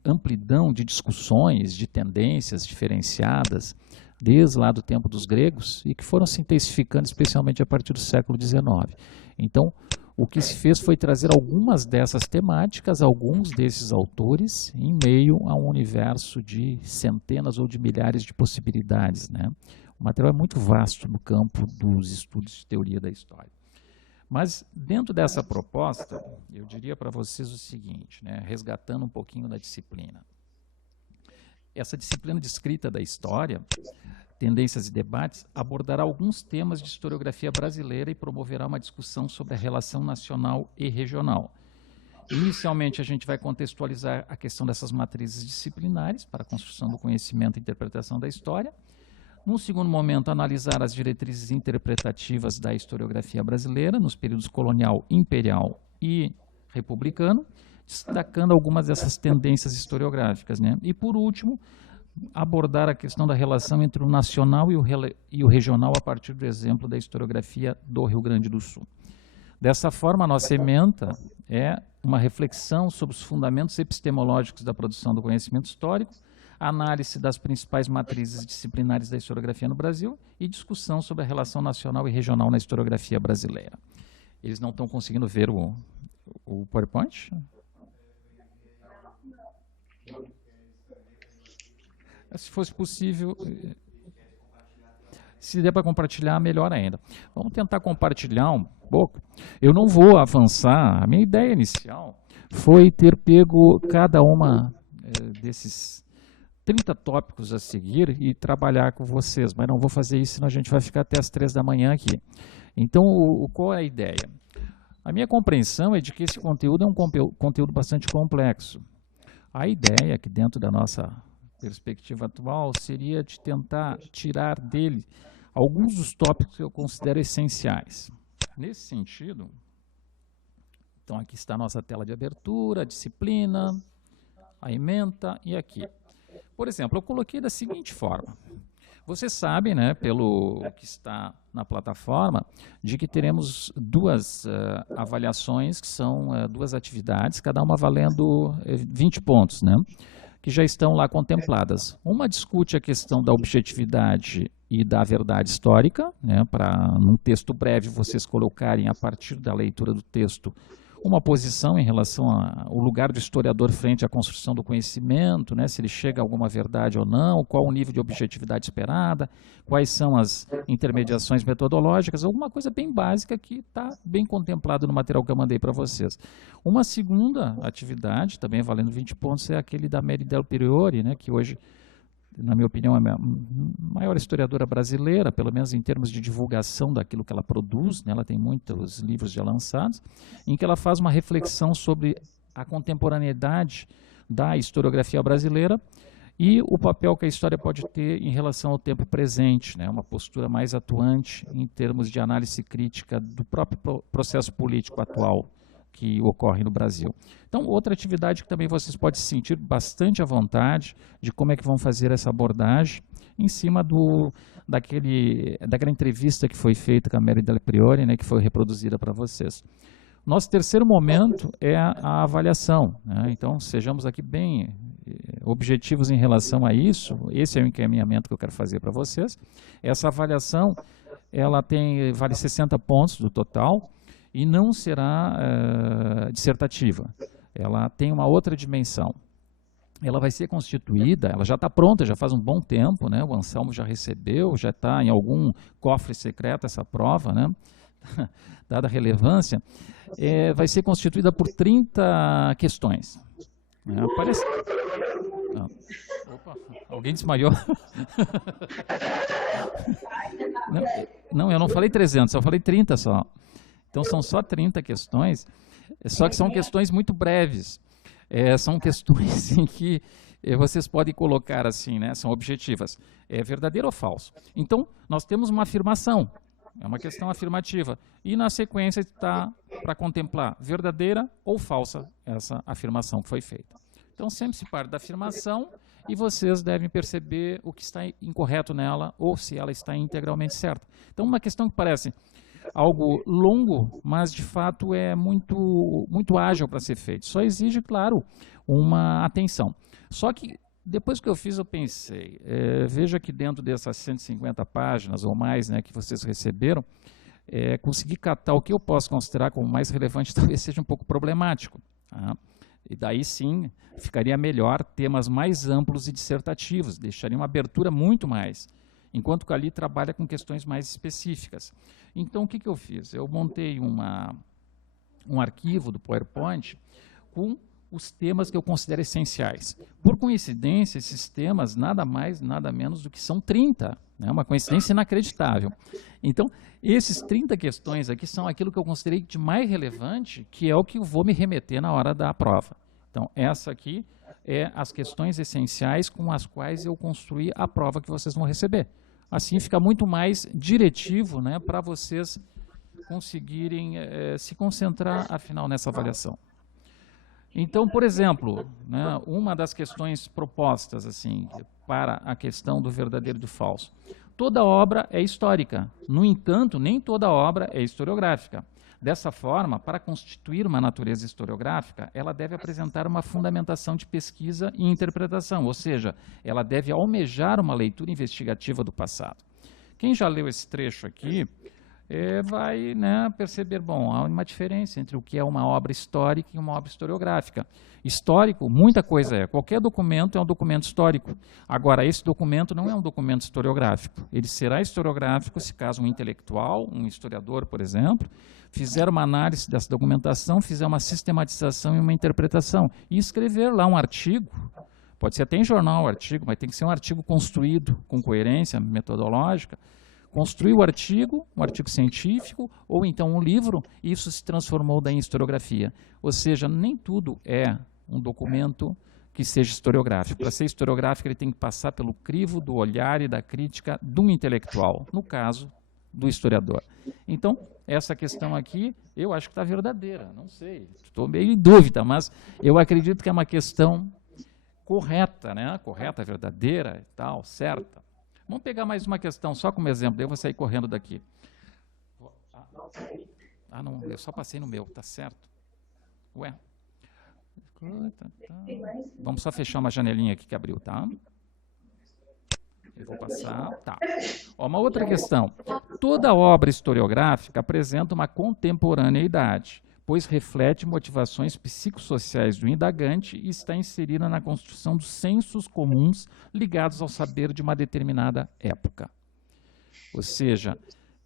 amplidão de discussões, de tendências diferenciadas, desde lá do tempo dos gregos, e que foram se intensificando especialmente a partir do século XIX. Então, o que se fez foi trazer algumas dessas temáticas, alguns desses autores, em meio a um universo de centenas ou de milhares de possibilidades, né? O material é muito vasto no campo dos estudos de teoria da história. Mas, dentro dessa proposta, eu diria para vocês o seguinte, né, resgatando um pouquinho da disciplina. Essa disciplina de escrita da história, Tendências e Debates, abordará alguns temas de historiografia brasileira e promoverá uma discussão sobre a relação nacional e regional. Inicialmente, a gente vai contextualizar a questão dessas matrizes disciplinares para a construção do conhecimento e interpretação da história. Num segundo momento, analisar as diretrizes interpretativas da historiografia brasileira nos períodos colonial, imperial e republicano, destacando algumas dessas tendências historiográficas, né? E, por último, abordar a questão da relação entre o nacional e o regional a partir do exemplo da historiografia do Rio Grande do Sul. Dessa forma, a nossa ementa é uma reflexão sobre os fundamentos epistemológicos da produção do conhecimento histórico, análise das principais matrizes disciplinares da historiografia no Brasil e discussão sobre a relação nacional e regional na historiografia brasileira. Eles não estão conseguindo ver o PowerPoint? Se fosse possível, se der para compartilhar, melhor ainda. Vamos tentar compartilhar um pouco. Eu não vou avançar, a minha ideia inicial foi ter pego cada uma desses 30 tópicos a seguir e trabalhar com vocês, mas não vou fazer isso, senão a gente vai ficar até as 3 da manhã aqui. Então, qual é a ideia? A minha compreensão é de que esse conteúdo é um conteúdo bastante complexo. A ideia, que dentro da nossa perspectiva atual, seria de tentar tirar dele alguns dos tópicos que eu considero essenciais. Nesse sentido, então aqui está a nossa tela de abertura, a disciplina, a ementa e aqui. Por exemplo, eu coloquei da seguinte forma. Vocês sabem, né, pelo que está na plataforma, de que teremos duas avaliações, que são 2 atividades, cada uma valendo 20 pontos, né, que já estão lá contempladas. Uma discute a questão da objetividade e da verdade histórica, né, para, num texto breve, vocês colocarem, a partir da leitura do texto, uma posição em relação ao lugar do historiador frente à construção do conhecimento, né, se ele chega a alguma verdade ou não, qual o nível de objetividade esperada, quais são as intermediações metodológicas, alguma coisa bem básica que está bem contemplado no material que eu mandei para vocês. Uma segunda atividade, também valendo 20 pontos, é aquele da Mary Del Priore, né, que hoje, na minha opinião, é a maior historiadora brasileira, pelo menos em termos de divulgação daquilo que ela produz, né? Ela tem muitos livros já lançados, em que ela faz uma reflexão sobre a contemporaneidade da historiografia brasileira e o papel que a história pode ter em relação ao tempo presente, né? Uma postura mais atuante em termos de análise crítica do próprio processo político atual que ocorre no Brasil. Então, outra atividade que também vocês podem se sentir bastante à vontade de como é que vão fazer essa abordagem em cima daquela entrevista que foi feita com a Mary Del Priore, né, que foi reproduzida para vocês. Nosso terceiro momento é a avaliação, né? Então, sejamos aqui bem objetivos em relação a isso. Esse é o encaminhamento que eu quero fazer para vocês. Essa avaliação, ela vale 60 pontos do total, e não será dissertativa. Ela tem uma outra dimensão. Ela vai ser constituída, ela já está pronta, já faz um bom tempo, né? O Anselmo já recebeu, já está em algum cofre secreto essa prova, né? Dada a relevância, vai ser constituída por 30 questões. Parece... Opa, alguém desmaiou? Não, eu não falei 300, eu falei 30 só. Então, são só 30 questões, só que são questões muito breves. São questões em que vocês podem colocar assim, né, são objetivas. É verdadeiro ou falso? Então, nós temos uma afirmação, é uma questão afirmativa. E, na sequência, está para contemplar verdadeira ou falsa essa afirmação que foi feita. Então, sempre se parte da afirmação e vocês devem perceber o que está incorreto nela ou se ela está integralmente certa. Então, uma questão que parece algo longo, mas de fato é muito ágil para ser feito. Só exige, claro, uma atenção. Só que depois que eu fiz, eu pensei, veja que dentro dessas 150 páginas ou mais, né, que vocês receberam, conseguir catar o que eu posso considerar como mais relevante talvez seja um pouco problemático. Tá? E daí sim, ficaria melhor temas mais amplos e dissertativos, deixaria uma abertura muito mais. Enquanto que ali trabalha com questões mais específicas. Então, o que eu fiz? Eu montei um arquivo do PowerPoint com os temas que eu considero essenciais. Por coincidência, esses temas, nada mais, nada menos do que são 30. É uma coincidência inacreditável. Então, esses 30 questões aqui são aquilo que eu considerei de mais relevante, que é o que eu vou me remeter na hora da prova. Então, essa aqui é as questões essenciais com as quais eu construí a prova que vocês vão receber. Assim fica muito mais diretivo, né, para vocês conseguirem se concentrar, afinal, nessa avaliação. Então, por exemplo, né, uma das questões propostas assim, para a questão do verdadeiro e do falso. Toda obra é histórica, no entanto, nem toda obra é historiográfica. Dessa forma, para constituir uma natureza historiográfica, ela deve apresentar uma fundamentação de pesquisa e interpretação, ou seja, ela deve almejar uma leitura investigativa do passado. Quem já leu esse trecho aqui vai, né, perceber, bom, há uma diferença entre o que é uma obra histórica e uma obra historiográfica. Histórico, muita coisa é. Qualquer documento é um documento histórico. Agora, esse documento não é um documento historiográfico. Ele será historiográfico se caso um intelectual, um historiador, por exemplo, fizer uma análise dessa documentação, fizer uma sistematização e uma interpretação, e escrever lá um artigo. Pode ser até em jornal o artigo, mas tem que ser um artigo construído com coerência metodológica. Construiu o artigo, um artigo científico, ou então um livro, e isso se transformou daí em historiografia. Ou seja, nem tudo é um documento que seja historiográfico. Para ser historiográfico, ele tem que passar pelo crivo do olhar e da crítica do intelectual, no caso do historiador. Então, essa questão aqui, eu acho que está verdadeira, não sei, estou meio em dúvida, mas eu acredito que é uma questão correta, né? Correta, verdadeira e tal, certa. Vamos pegar mais uma questão, só como exemplo, daí eu vou sair correndo daqui. Ah, não, eu só passei no meu, tá certo. Ué. Vamos só fechar uma janelinha aqui que abriu, tá? Eu vou passar, tá. Ó, uma outra questão. Toda obra historiográfica apresenta uma contemporaneidade, pois reflete motivações psicossociais do indagante e está inserida na construção dos sensos comuns ligados ao saber de uma determinada época. Ou seja,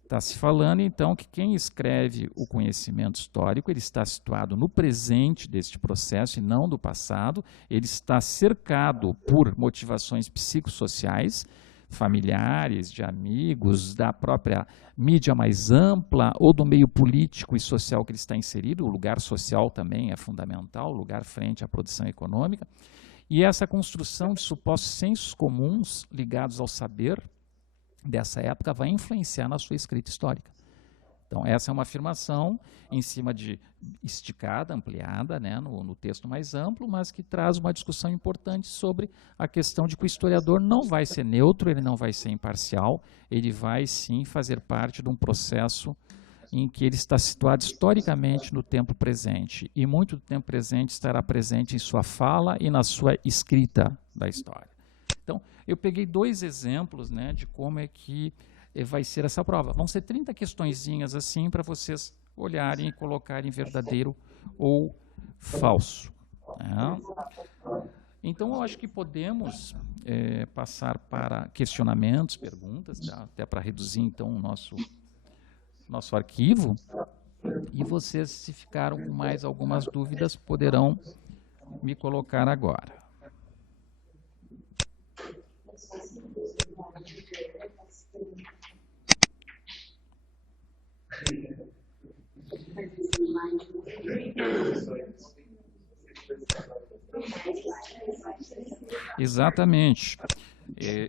está se falando, então, que quem escreve o conhecimento histórico, ele está situado no presente deste processo e não do passado, ele está cercado por motivações psicossociais, familiares, de amigos, da própria mídia mais ampla ou do meio político e social que ele está inserido. O lugar social também é fundamental, o lugar frente à produção econômica. E essa construção de supostos sensos comuns ligados ao saber dessa época vai influenciar na sua escrita histórica. Então, essa é uma afirmação em cima de esticada, ampliada, né, no texto mais amplo, mas que traz uma discussão importante sobre a questão de que o historiador não vai ser neutro, ele não vai ser imparcial, ele vai sim fazer parte de um processo em que ele está situado historicamente no tempo presente, e muito do tempo presente estará presente em sua fala e na sua escrita da história. Então, eu peguei 2 exemplos, né, de como é que vai ser essa prova. Vão ser 30 questõezinhas assim para vocês olharem e colocarem verdadeiro ou falso. Né? Então, eu acho que podemos passar para questionamentos, perguntas, tá? Até para reduzir, então, o nosso arquivo. E vocês, se ficaram com mais algumas dúvidas, poderão me colocar agora. Exatamente.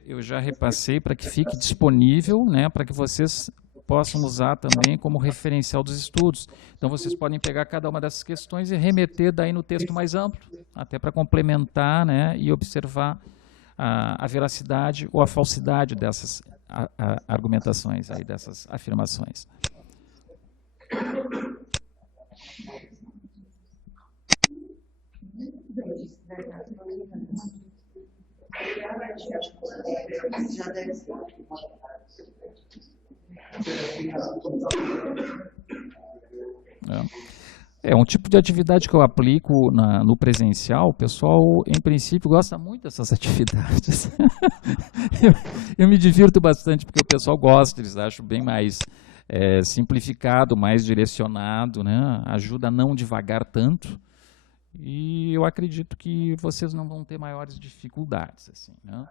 Eu já repassei para que fique disponível, né, para que vocês possam usar também como referencial dos estudos. Então, vocês podem pegar cada uma dessas questões e remeter daí no texto mais amplo, até para complementar, né, e observar a veracidade ou a falsidade dessas argumentações, aí, dessas afirmações. É um tipo de atividade que eu aplico no presencial. O pessoal, em princípio, gosta muito dessas atividades. eu me divirto bastante, porque o pessoal gosta, eles acham bem mais simplificado, mais direcionado, né? Ajuda a não devagar tanto. E eu acredito que vocês não vão ter maiores dificuldades, assim, né?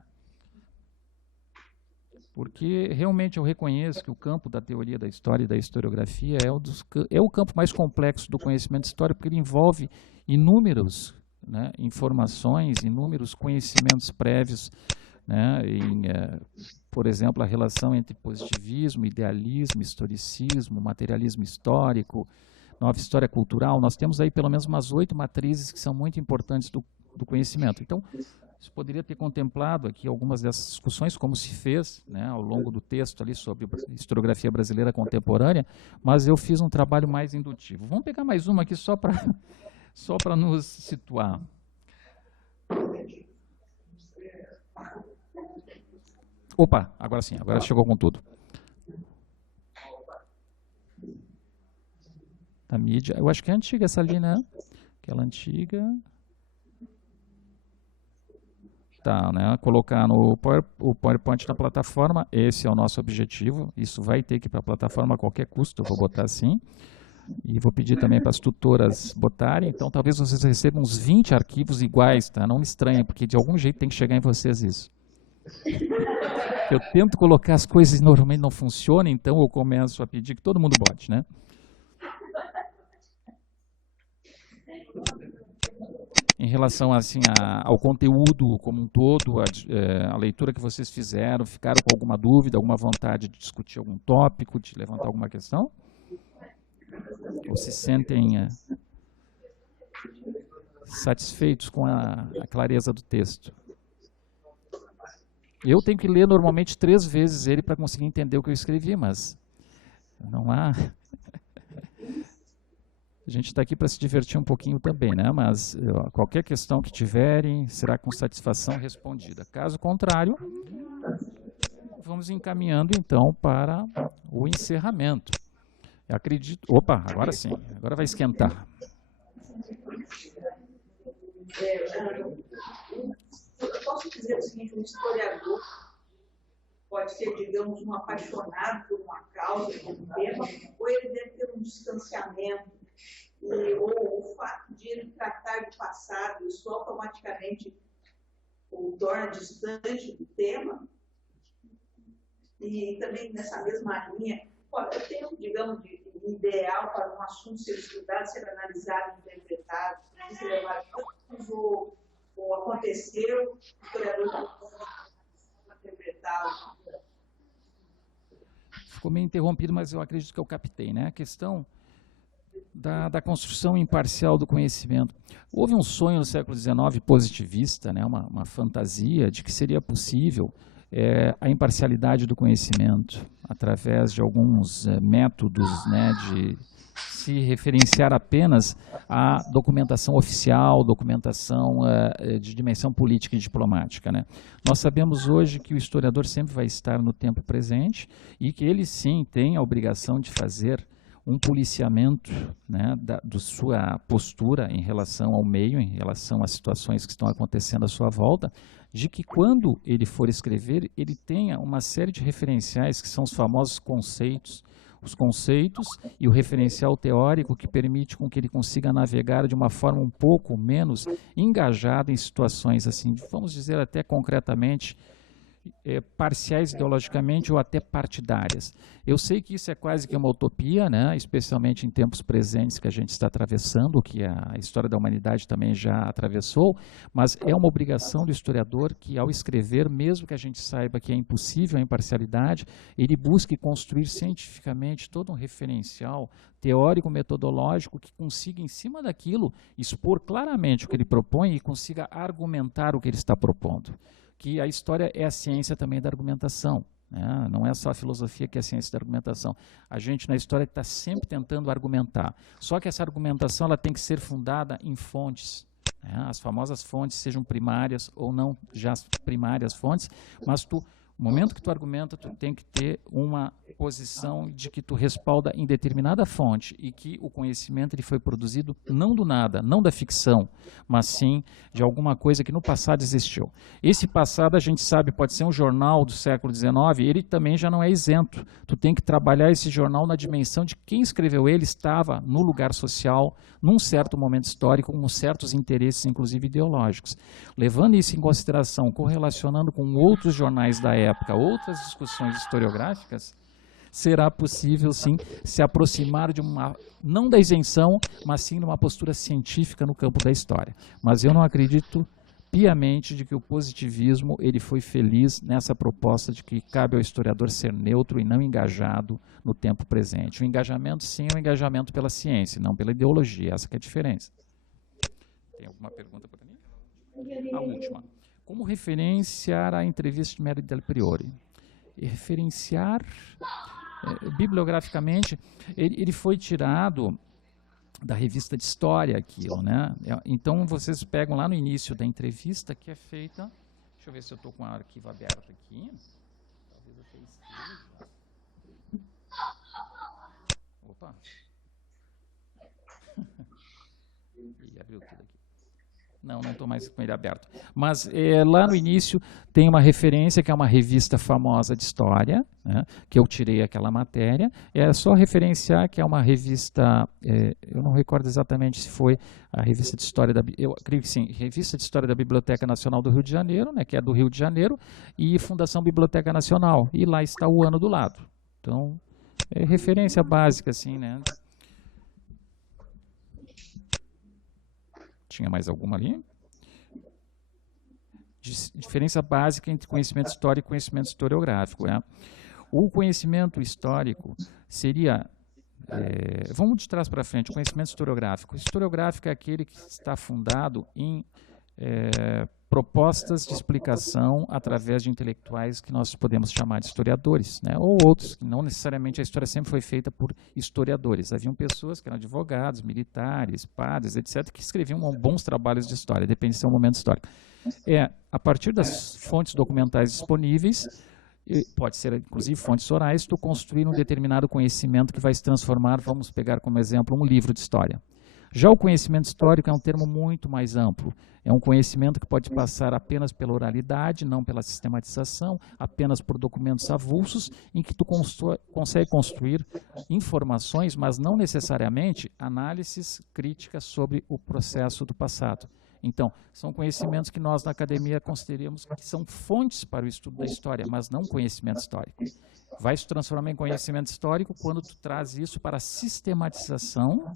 Porque realmente eu reconheço que o campo da teoria da história e da historiografia é o campo mais complexo do conhecimento histórico, porque ele envolve inúmeras, né, informações, inúmeros conhecimentos prévios, né, por exemplo, a relação entre positivismo, idealismo, historicismo, materialismo histórico, nova história cultural. Nós temos aí pelo menos umas 8 matrizes que são muito importantes do conhecimento. Então, Isso poderia ter contemplado aqui algumas dessas discussões, como se fez, né, ao longo do texto ali sobre historiografia brasileira contemporânea, mas eu fiz um trabalho mais indutivo. Vamos pegar mais uma aqui só para nos situar. Opa, agora sim, agora chegou com tudo. A mídia, eu acho que é antiga essa ali, né? Aquela antiga. Tá, né? Colocar o PowerPoint na plataforma, esse é o nosso objetivo. Isso vai ter que ir para a plataforma a qualquer custo, eu vou botar assim. E vou pedir também para as tutoras botarem. Então, talvez vocês recebam uns 20 arquivos iguais, tá? Não me estranhem, porque de algum jeito tem que chegar em vocês isso. Eu tento colocar as coisas e normalmente não funcionam, então eu começo a pedir que todo mundo bote, né? Em relação assim, ao conteúdo como um todo, a leitura que vocês fizeram, ficaram com alguma dúvida, alguma vontade de discutir algum tópico, de levantar alguma questão? Ou se sentem satisfeitos com a clareza do texto? Eu tenho que ler normalmente 3 vezes ele para conseguir entender o que eu escrevi, mas não há... A gente está aqui para se divertir um pouquinho também, né? Mas qualquer questão que tiverem será com satisfação respondida. Caso contrário, vamos encaminhando então para o encerramento. Eu acredito... Opa, agora sim, agora vai esquentar. Eu posso dizer o seguinte, um historiador pode ser, digamos, um apaixonado por uma causa, por um tema, ou ele deve ter um distanciamento, ou o fato de ele tratar do passado, isso automaticamente o torna distante do tema. E também nessa mesma linha, eu tenho, digamos, de ideal para um assunto ser estudado, ser analisado, interpretado, ser levado ou aconteceu, o historiador interpretado. Ficou meio interrompido, mas eu acredito que eu captei, né? A questão da construção imparcial do conhecimento. Houve um sonho no século XIX positivista, né? Uma fantasia de que seria possível a imparcialidade do conhecimento através de alguns métodos, né, de se referenciar apenas à documentação oficial, documentação de dimensão política e diplomática, né? Nós sabemos hoje que o historiador sempre vai estar no tempo presente e que ele sim tem a obrigação de fazer um policiamento, né, da sua postura em relação ao meio, em relação às situações que estão acontecendo à sua volta, de que quando ele for escrever, ele tenha uma série de referenciais que são os famosos conceitos, os conceitos e o referencial teórico que permite com que ele consiga navegar de uma forma um pouco menos engajada em situações assim, vamos dizer até concretamente, parciais ideologicamente ou até partidárias. Eu sei que isso é quase que uma utopia, né? Especialmente em tempos presentes que a gente está atravessando, que a história da humanidade também já atravessou, mas é uma obrigação do historiador que, ao escrever, mesmo que a gente saiba que é impossível a imparcialidade, ele busque construir cientificamente todo um referencial teórico-metodológico que consiga, em cima daquilo, expor claramente o que ele propõe e consiga argumentar o que ele está propondo. Que a história é a ciência também da argumentação, né? Não é só a filosofia que é a ciência da argumentação. A gente na história está sempre tentando argumentar. Só que essa argumentação ela tem que ser fundada em fontes, né? As famosas fontes, sejam primárias ou não já primárias fontes, mas no momento que tu argumenta, tu tem que ter uma posição de que tu respalda em determinada fonte e que o conhecimento ele foi produzido não do nada, não da ficção, mas sim de alguma coisa que no passado existiu. Esse passado, a gente sabe, pode ser um jornal do século XIX, ele também já não é isento. Tu tem que trabalhar esse jornal na dimensão de quem escreveu ele estava no lugar social, num certo momento histórico, com certos interesses, inclusive ideológicos. Levando isso em consideração, correlacionando com outros jornais da época, outras discussões historiográficas, será possível, sim, se aproximar de uma, não da isenção, mas sim de uma postura científica no campo da história. Mas eu não acredito piamente de que o positivismo ele foi feliz nessa proposta de que cabe ao historiador ser neutro e não engajado no tempo presente. O engajamento, sim, é o engajamento pela ciência, não pela ideologia. Essa que é a diferença. Tem alguma pergunta para mim? A última. Como referenciar a entrevista de Mary Del Priore? E referenciar bibliograficamente, ele foi tirado da revista de história, aquilo, né? Então, vocês pegam lá no início da entrevista, que é feita... Deixa eu ver se eu estou com o arquivo aberto aqui. Talvez eu tenha escrito. Opa! E abriu tudo aqui. Não estou mais com ele aberto. Mas lá no início tem uma referência, que é uma revista famosa de história, né, que eu tirei aquela matéria. É só referenciar que é uma revista, eu não recordo exatamente se foi a revista de história eu acredito que sim, Revista de História da Biblioteca Nacional do Rio de Janeiro, né, que é do Rio de Janeiro, e Fundação Biblioteca Nacional. E lá está o ano do lado. Então, é referência básica, assim, né? Tinha mais alguma ali? Diferença básica entre conhecimento histórico e conhecimento historiográfico. O conhecimento histórico seria... vamos de trás para frente, o conhecimento historiográfico. O historiográfico é aquele que está fundado em propostas de explicação através de intelectuais que nós podemos chamar de historiadores, né? Ou outros, que não necessariamente a história sempre foi feita por historiadores. Haviam pessoas que eram advogados, militares, padres, etc., que escreviam bons trabalhos de história, depende do seu momento histórico. A partir das fontes documentais disponíveis, pode ser inclusive fontes orais, tu construir um determinado conhecimento que vai se transformar, vamos pegar como exemplo um livro de história. Já o conhecimento histórico é um termo muito mais amplo. É um conhecimento que pode passar apenas pela oralidade, não pela sistematização, apenas por documentos avulsos, em que tu consegue construir informações, mas não necessariamente análises críticas sobre o processo do passado. Então, são conhecimentos que nós na academia consideramos que são fontes para o estudo da história, mas não conhecimento histórico. Vai se transformar em conhecimento histórico quando tu traz isso para a sistematização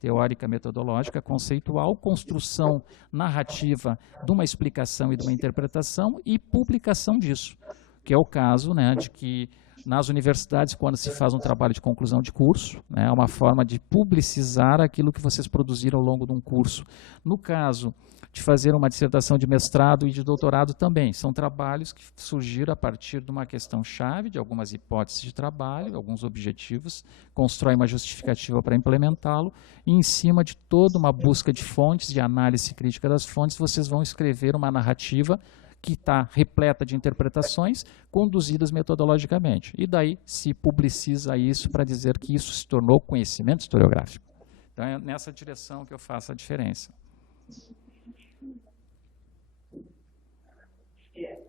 teórica, metodológica, conceitual, construção narrativa de uma explicação e de uma interpretação e publicação disso, que é o caso, né, de que nas universidades, quando se faz um trabalho de conclusão de curso, né, é uma forma de publicizar aquilo que vocês produziram ao longo de um curso. No caso de fazer uma dissertação de mestrado e de doutorado também, são trabalhos que surgiram a partir de uma questão-chave, de algumas hipóteses de trabalho, alguns objetivos, constrói uma justificativa para implementá-lo, e em cima de toda uma busca de fontes, de análise crítica das fontes, vocês vão escrever uma narrativa que está repleta de interpretações conduzidas metodologicamente. E daí se publiciza isso para dizer que isso se tornou conhecimento historiográfico. Então é nessa direção que eu faço a diferença.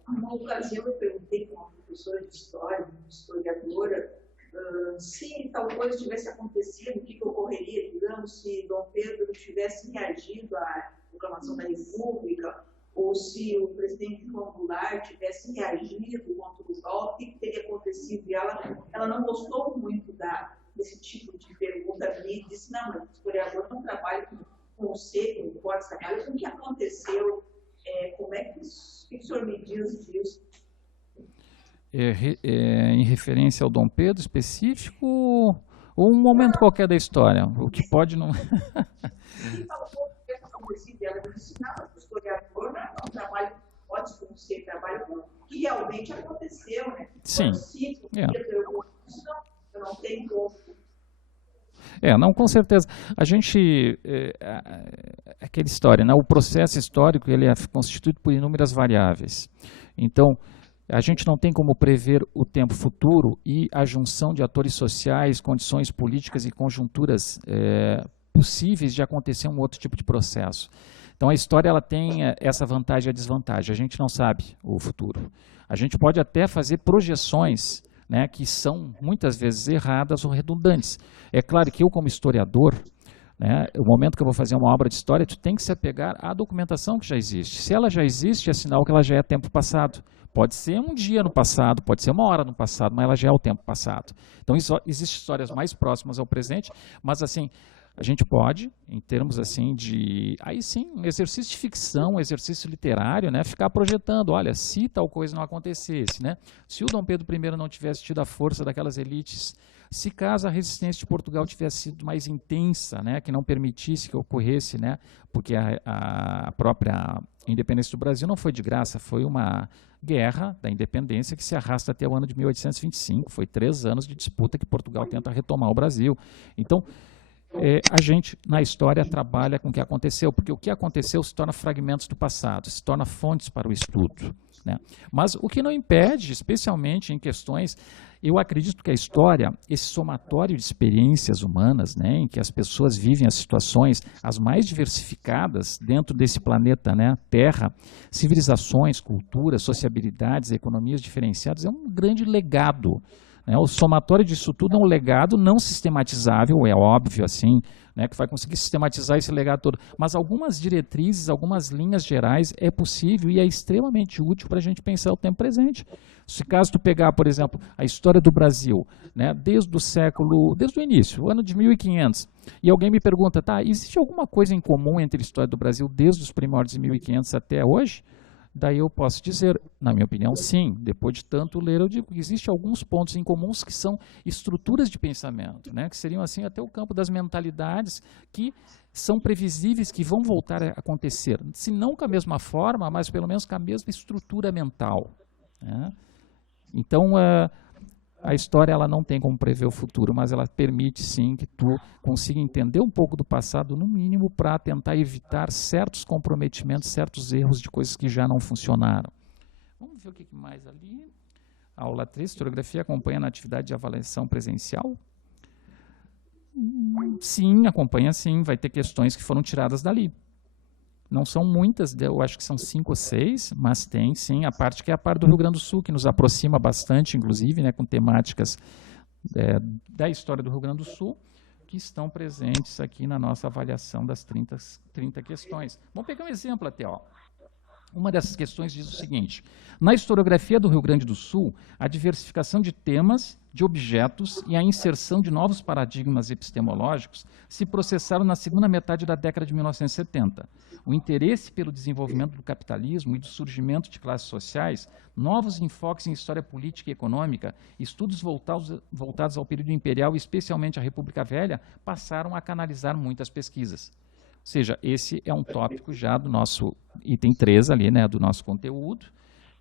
Uma ocasião eu perguntei para uma professora de história, uma historiadora, se tal coisa tivesse acontecido, o que ocorreria, digamos, se Dom Pedro tivesse reagido à proclamação da República, ou se o presidente João Goulart tivesse reagido contra o golpe, o que teria acontecido? E ela não gostou muito desse tipo de pergunta e disse, não, mas o historiador não trabalha com conceito, não pode trabalhar com o que aconteceu. Como é que o senhor me diz disso? Em referência ao Dom Pedro específico ou um momento qualquer da história? O que pode não... Ela disse, não, o historiador não trabalha com hipóteses, como você trabalha com o que realmente aconteceu, né? Sim. Eu não tenho como. Não, com certeza. A gente, aquela história, né? O processo histórico ele é constituído por inúmeras variáveis. Então, a gente não tem como prever o tempo futuro e a junção de atores sociais, condições políticas e conjunturas possíveis de acontecer um outro tipo de processo. Então, a história ela tem essa vantagem e a desvantagem. A gente não sabe o futuro. A gente pode até fazer projeções, né, que são muitas vezes erradas ou redundantes. É claro que eu, como historiador, né, o momento que eu vou fazer uma obra de história, tu tem que se apegar à documentação que já existe. Se ela já existe, é sinal que ela já é tempo passado. Pode ser um dia no passado, pode ser uma hora no passado, mas ela já é o tempo passado. Então, existem histórias mais próximas ao presente, mas assim, a gente pode, em termos assim de, aí sim, um exercício de ficção, um exercício literário, né, ficar projetando, olha, se tal coisa não acontecesse, né, se o Dom Pedro I não tivesse tido a força daquelas elites Se caso a resistência de Portugal tivesse sido mais intensa, né, que não permitisse que ocorresse, né, porque a própria independência do Brasil não foi de graça, foi uma guerra da independência que se arrasta até o ano de 1825, foi 3 anos de disputa que Portugal tenta retomar o Brasil. Então, a gente, na história, trabalha com o que aconteceu, porque o que aconteceu se torna fragmentos do passado, se torna fontes para o estudo, né? Mas o que não impede, especialmente em questões, eu acredito que a história, esse somatório de experiências humanas, né, em que as pessoas vivem as situações as mais diversificadas dentro desse planeta, né, Terra, civilizações, culturas, sociabilidades, economias diferenciadas, é um grande legado. O somatório disso tudo é um legado não sistematizável, é óbvio assim, né, que vai conseguir sistematizar esse legado todo, mas algumas diretrizes, algumas linhas gerais é possível e é extremamente útil para a gente pensar o tempo presente. Se caso tu pegar, por exemplo, a história do Brasil, né, desde o início, o ano de 1500, e alguém me pergunta, tá, existe alguma coisa em comum entre a história do Brasil desde os primórdios de 1500 até hoje? Daí eu posso dizer, na minha opinião, sim. Depois de tanto ler, eu digo que existem alguns pontos em comuns que são estruturas de pensamento, né, que seriam assim até o campo das mentalidades que são previsíveis, que vão voltar a acontecer. Se não com a mesma forma, mas pelo menos com a mesma estrutura mental, né? Então, a história ela não tem como prever o futuro, mas ela permite sim que tu consiga entender um pouco do passado, no mínimo, para tentar evitar certos comprometimentos, certos erros de coisas que já não funcionaram. Vamos ver o que mais ali. Aula 3, historiografia acompanha na atividade de avaliação presencial? Sim, acompanha sim, vai ter questões que foram tiradas dali. Não são muitas, eu acho que são 5 ou 6, mas tem sim a parte que é a parte do Rio Grande do Sul, que nos aproxima bastante, inclusive, né, com temáticas da história do Rio Grande do Sul, que estão presentes aqui na nossa avaliação das 30 questões. Vamos pegar um exemplo até, ó. Uma dessas questões diz o seguinte: na historiografia do Rio Grande do Sul, a diversificação de temas, de objetos e a inserção de novos paradigmas epistemológicos se processaram na segunda metade da década de 1970. O interesse pelo desenvolvimento do capitalismo e do surgimento de classes sociais, novos enfoques em história política e econômica, estudos voltados ao período imperial e especialmente à República Velha, passaram a canalizar muitas pesquisas. Ou seja, esse é um tópico já do nosso item 3 ali, né, do nosso conteúdo,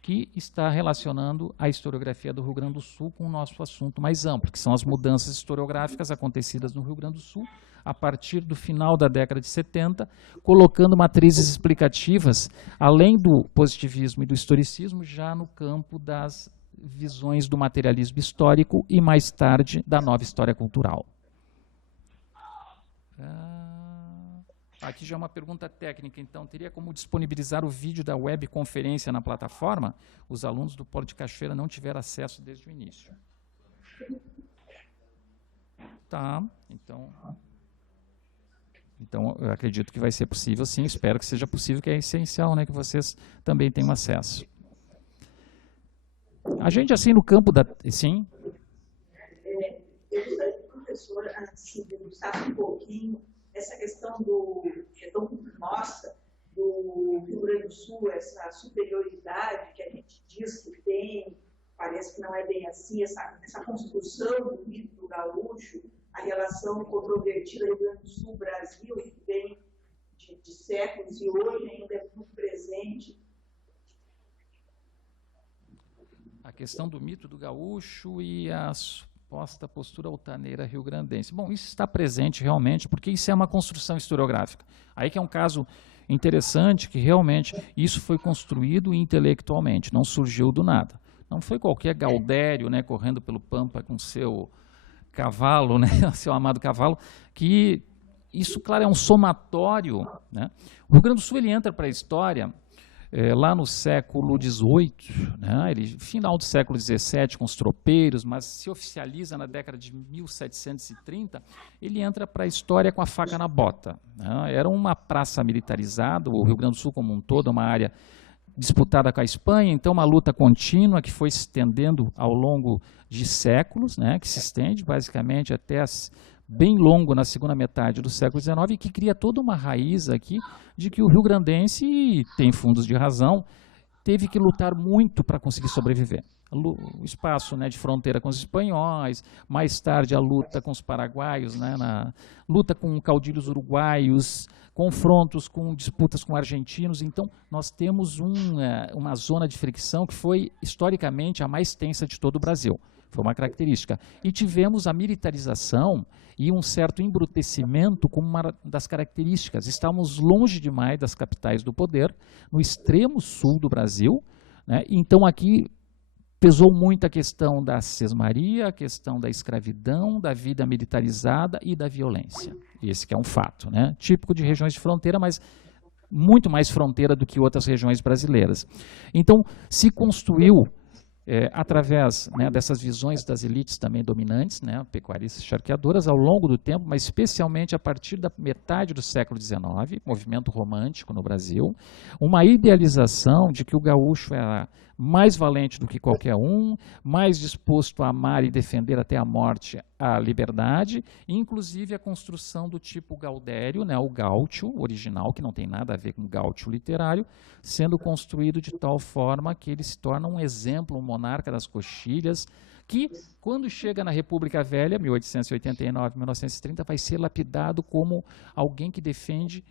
que está relacionando a historiografia do Rio Grande do Sul com o nosso assunto mais amplo, que são as mudanças historiográficas acontecidas no Rio Grande do Sul a partir do final da década de 70, colocando matrizes explicativas, além do positivismo e do historicismo, já no campo das visões do materialismo histórico e, mais tarde, da nova história cultural. Aqui já é uma pergunta técnica, então, teria como disponibilizar o vídeo da webconferência na plataforma? Os alunos do Polo de Cachoeira não tiveram acesso desde o início. Tá, então eu acredito que vai ser possível, sim, espero que seja possível, que é essencial, né, que vocês também tenham acesso. A gente, assim, no campo da... Sim? Eu gostaria que o professor se debruçasse um pouquinho essa questão que é tão nossa, do Rio Grande do Sul, essa superioridade que a gente diz que tem, parece que não é bem assim, essa construção do mito do gaúcho, a relação controvertida Rio Grande do Sul-Brasil, que vem de séculos e hoje ainda é muito presente. A questão do mito do gaúcho e a suposta postura altaneira rio-grandense. Bom, isso está presente realmente, porque isso é uma construção historiográfica. Aí que é um caso interessante, que realmente isso foi construído intelectualmente, não surgiu do nada. Não foi qualquer Gaudério, né, correndo pelo Pampa com seu cavalo, né, seu amado cavalo, que isso, claro, é um somatório, né? O Rio Grande do Sul ele entra para a história lá no século XVIII, né, final do século XVII, com os tropeiros, mas se oficializa na década de 1730, ele entra para a história com a faca na bota, né? Era uma praça militarizada, o Rio Grande do Sul como um todo, uma área disputada com a Espanha, então uma luta contínua que foi se estendendo ao longo de séculos, né, que se estende basicamente até bem longo na segunda metade do século XIX, e que cria toda uma raiz aqui de que o rio-grandense tem fundos de razão, teve que lutar muito para conseguir sobreviver. O espaço, né, de fronteira com os espanhóis, mais tarde a luta com os paraguaios, né, luta com caudilhos uruguaios, confrontos com disputas com argentinos. Então, nós temos uma zona de fricção que foi, historicamente, a mais tensa de todo o Brasil. Foi uma característica. E tivemos a militarização e um certo embrutecimento como uma das características. Estávamos longe demais das capitais do poder, no extremo sul do Brasil, né? Então, aqui pesou muito a questão da sesmaria, a questão da escravidão, da vida militarizada e da violência. Esse que é um fato, né? Típico de regiões de fronteira, mas muito mais fronteira do que outras regiões brasileiras. Então, se construiu, através, né, dessas visões das elites também dominantes, né, pecuaristas charqueadoras, ao longo do tempo, mas especialmente a partir da metade do século XIX, movimento romântico no Brasil, uma idealização de que o gaúcho era mais valente do que qualquer um, mais disposto a amar e defender até a morte a liberdade, inclusive a construção do tipo gaudério, né, o gaúcho original, que não tem nada a ver com gaúcho literário, sendo construído de tal forma que ele se torna um exemplo, um monarca das coxilhas, que, quando chega na República Velha, 1889, 1930, vai ser lapidado como alguém que defende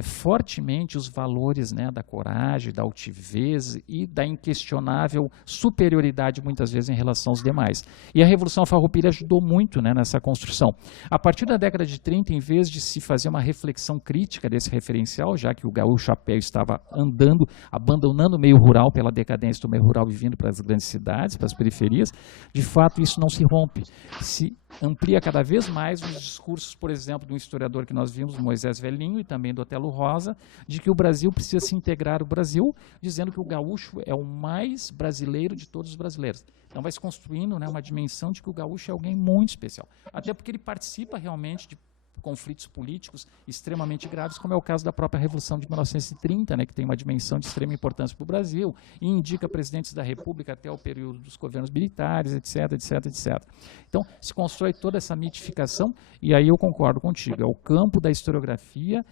fortemente os valores, né, da coragem, da altivez e da inquestionável superioridade, muitas vezes, em relação aos demais. E a Revolução Farroupilha ajudou muito, né, nessa construção. A partir da década de 30, em vez de se fazer uma reflexão crítica desse referencial, já que o gaúcho a pé estava andando, abandonando o meio rural pela decadência do meio rural e vindo para as grandes cidades, para as periferias, de fato isso não se rompe. Se amplia cada vez mais os discursos, por exemplo, de um historiador que nós vimos, Moisés Velhinho, e também do Otelo Rosa, de que o Brasil precisa se integrar ao Brasil, dizendo que o gaúcho é o mais brasileiro de todos os brasileiros. Então vai se construindo, né, uma dimensão de que o gaúcho é alguém muito especial. Até porque ele participa realmente de conflitos políticos extremamente graves, como é o caso da própria Revolução de 1930, né, que tem uma dimensão de extrema importância para o Brasil, e indica presidentes da República até o período dos governos militares, etc, etc, etc. Então, se constrói toda essa mitificação, e aí eu concordo contigo, é o campo da historiografia,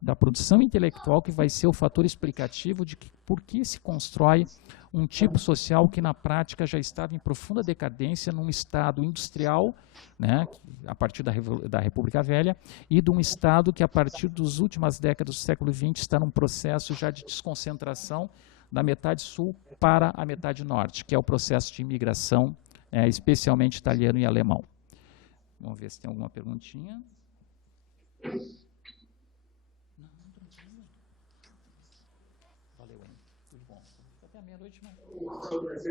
da produção intelectual, que vai ser o fator explicativo de que, por que se constrói um tipo social que na prática já estava em profunda decadência num estado industrial, né, a partir da República Velha, e de um estado que a partir das últimas décadas do século XX está num processo já de desconcentração da metade sul para a metade norte, que é o processo de imigração, especialmente italiano e alemão. Vamos ver se tem alguma perguntinha.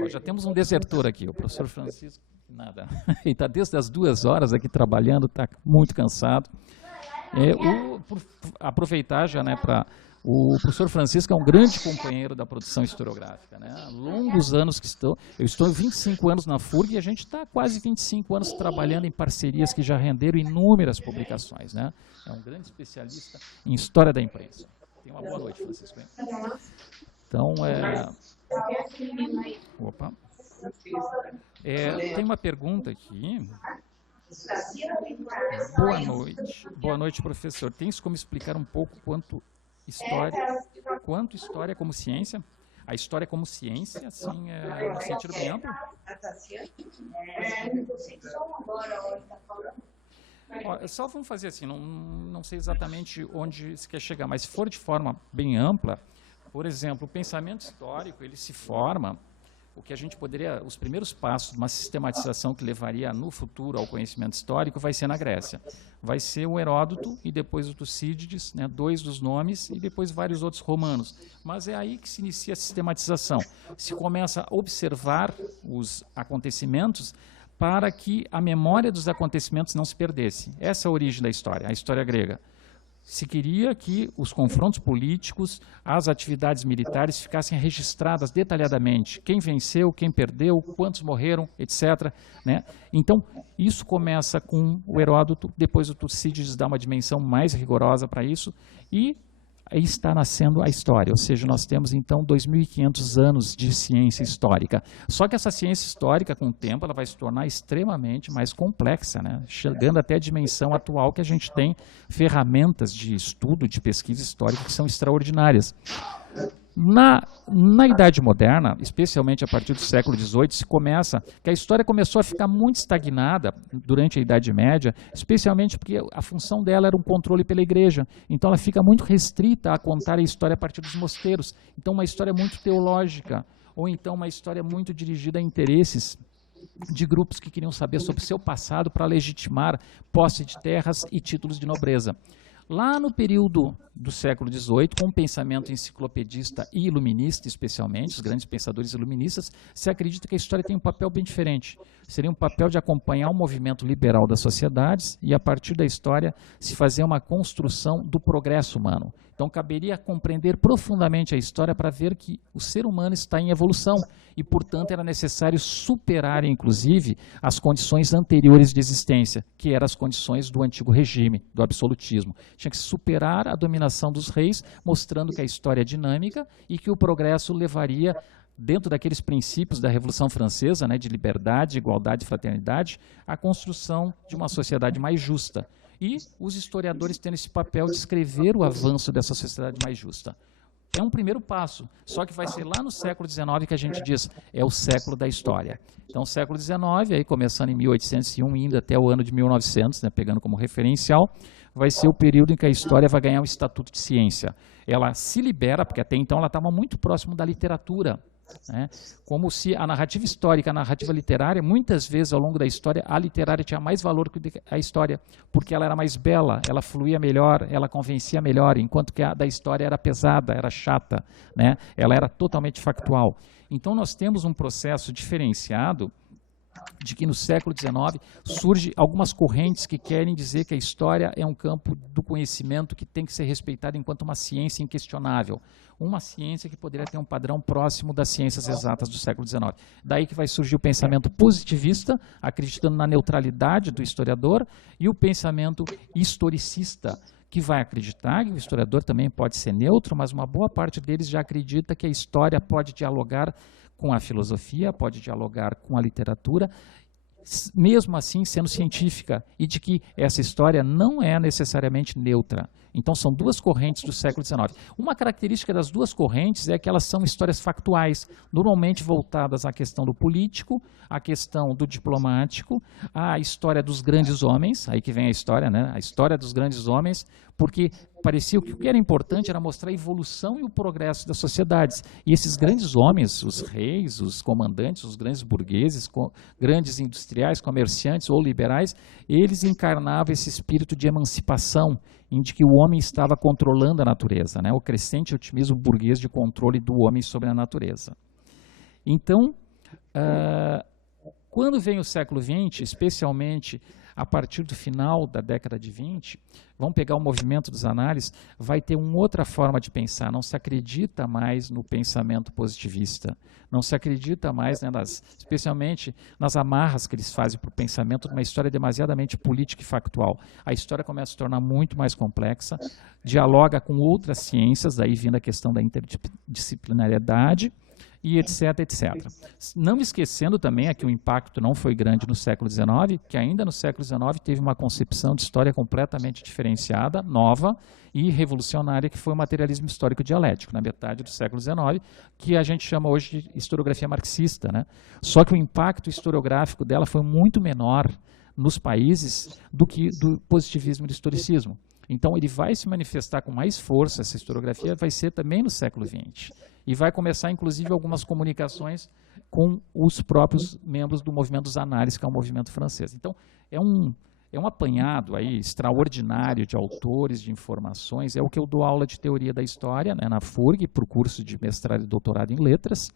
Ó, já temos um desertor aqui, o professor Francisco. Nada. Ele está desde as 2 horas aqui trabalhando, está muito cansado. Aproveitar já, né, para... O professor Francisco é um grande companheiro da produção historiográfica, né? Há longos anos que estou... Eu estou 25 anos na FURG e a gente está quase 25 anos trabalhando em parcerias que já renderam inúmeras publicações, né? É um grande especialista em história da imprensa. Tenha uma boa noite, Francisco. Então, opa. Tem uma pergunta aqui. Boa noite. Boa noite, professor. Tens como explicar um pouco quanto história como ciência? A história como ciência, assim, no sentido bem amplo? Só vamos fazer assim, não sei exatamente onde se quer chegar, mas se for de forma bem ampla, por exemplo, o pensamento histórico, ele se forma, o que a gente poderia, os primeiros passos de uma sistematização que levaria no futuro ao conhecimento histórico vai ser na Grécia. Vai ser o Heródoto e depois o Tucídides, né, 2 dos nomes, e depois vários outros romanos. Mas é aí que se inicia a sistematização. Se começa a observar os acontecimentos para que a memória dos acontecimentos não se perdesse. Essa é a origem da história, a história grega. Se queria que os confrontos políticos, as atividades militares ficassem registradas detalhadamente. Quem venceu, quem perdeu, quantos morreram, etc. Né? Então, isso começa com o Heródoto, depois o Tucídides dá uma dimensão mais rigorosa para isso, e aí está nascendo a história, ou seja, nós temos então 2.500 anos de ciência histórica. Só que essa ciência histórica, com o tempo, ela vai se tornar extremamente mais complexa, né? Chegando até a dimensão atual que a gente tem ferramentas de estudo, de pesquisa histórica que são extraordinárias. Na Idade Moderna, especialmente a partir do século XVIII, se começa que a história começou a ficar muito estagnada durante a Idade Média, especialmente porque a função dela era um controle pela igreja. Então ela fica muito restrita a contar a história a partir dos mosteiros. Então uma história muito teológica, ou então uma história muito dirigida a interesses de grupos que queriam saber sobre o seu passado para legitimar posse de terras e títulos de nobreza. Lá no período do século XVIII, com o pensamento enciclopedista e iluminista, especialmente, os grandes pensadores iluministas, se acredita que a história tem um papel bem diferente. Seria um papel de acompanhar o movimento liberal das sociedades e, a partir da história, se fazer uma construção do progresso humano. Então, caberia compreender profundamente a história para ver que o ser humano está em evolução e, portanto, era necessário superar, inclusive, as condições anteriores de existência, que eram as condições do antigo regime, do absolutismo. Tinha que superar a dominação dos reis, mostrando que a história é dinâmica e que o progresso levaria, dentro daqueles princípios da Revolução Francesa, né, de liberdade, igualdade e fraternidade, à construção de uma sociedade mais justa. E os historiadores têm esse papel de escrever o avanço dessa sociedade mais justa. É um primeiro passo, só que vai ser lá no século XIX que a gente diz, é o século da história. Então, o século XIX, aí começando em 1801, indo até o ano de 1900, né, pegando como referencial, vai ser o período em que a história vai ganhar o estatuto de ciência. Ela se libera, porque até então ela estava muito próximo da literatura, né? Como se a narrativa histórica, a narrativa literária, muitas vezes ao longo da história, a literária tinha mais valor que a história, porque ela era mais bela, ela fluía melhor, ela convencia melhor, enquanto que a da história era pesada, era chata, né? Ela era totalmente factual. Então nós temos um processo diferenciado de que no século XIX surgem algumas correntes que querem dizer que a história é um campo do conhecimento que tem que ser respeitado enquanto uma ciência inquestionável. Uma ciência que poderia ter um padrão próximo das ciências exatas do século XIX. Daí que vai surgir o pensamento positivista, acreditando na neutralidade do historiador, e o pensamento historicista, que vai acreditar que o historiador também pode ser neutro, mas uma boa parte deles já acredita que a história pode dialogar com a filosofia, pode dialogar com a literatura, mesmo assim sendo científica, e de que essa história não é necessariamente neutra. Então são duas correntes do século XIX. Uma característica das duas correntes é que elas são histórias factuais, normalmente voltadas à questão do político, à questão do diplomático, à história dos grandes homens, aí que vem a história, né? A história dos grandes homens, porque parecia que o que era importante era mostrar a evolução e o progresso das sociedades. E esses grandes homens, os reis, os comandantes, os grandes burgueses, grandes industriais, comerciantes ou liberais, eles encarnavam esse espírito de emancipação, em que o homem estava controlando a natureza, né? O crescente otimismo burguês de controle do homem sobre a natureza. Então, quando vem o século XX, especialmente a partir do final da década de 20, vamos pegar o movimento dos análises, vai ter uma outra forma de pensar, não se acredita mais no pensamento positivista, não se acredita mais, né, especialmente nas amarras que eles fazem para o pensamento de uma história demasiadamente política e factual. A história começa a se tornar muito mais complexa, dialoga com outras ciências, daí vindo a questão da interdisciplinariedade, e etc, etc. Não esquecendo também que o impacto não foi grande no século XIX, que ainda no século XIX teve uma concepção de história completamente diferenciada, nova e revolucionária, que foi o materialismo histórico dialético, na metade do século XIX, que a gente chama hoje de historiografia marxista, né? Só que o impacto historiográfico dela foi muito menor nos países do que do positivismo e do historicismo. Então ele vai se manifestar com mais força, essa historiografia vai ser também no século XX. E vai começar, inclusive, algumas comunicações com os próprios membros do movimento dos análises, que é um movimento francês. Então, é um apanhado aí extraordinário de autores, de informações. É o que eu dou aula de teoria da história, né, na FURG, para o curso de mestrado e doutorado em letras,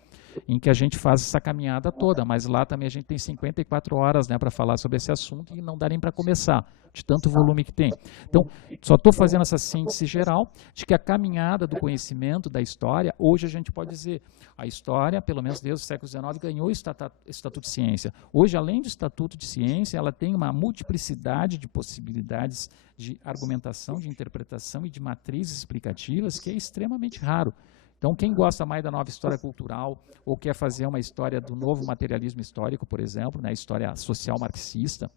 em que a gente faz essa caminhada toda, mas lá também a gente tem 54 horas, né, para falar sobre esse assunto e não dá nem para começar, de tanto volume que tem. Então, só estou fazendo essa síntese geral de que a caminhada do conhecimento da história, hoje a gente pode dizer, a história, pelo menos desde o século XIX, ganhou o estatuto de ciência. Hoje, além do estatuto de ciência, ela tem uma multiplicidade de possibilidades de argumentação, de interpretação e de matrizes explicativas, que é extremamente raro. Então, quem gosta mais da nova história cultural, ou quer fazer uma história do novo materialismo histórico, por exemplo, né, a história social marxista,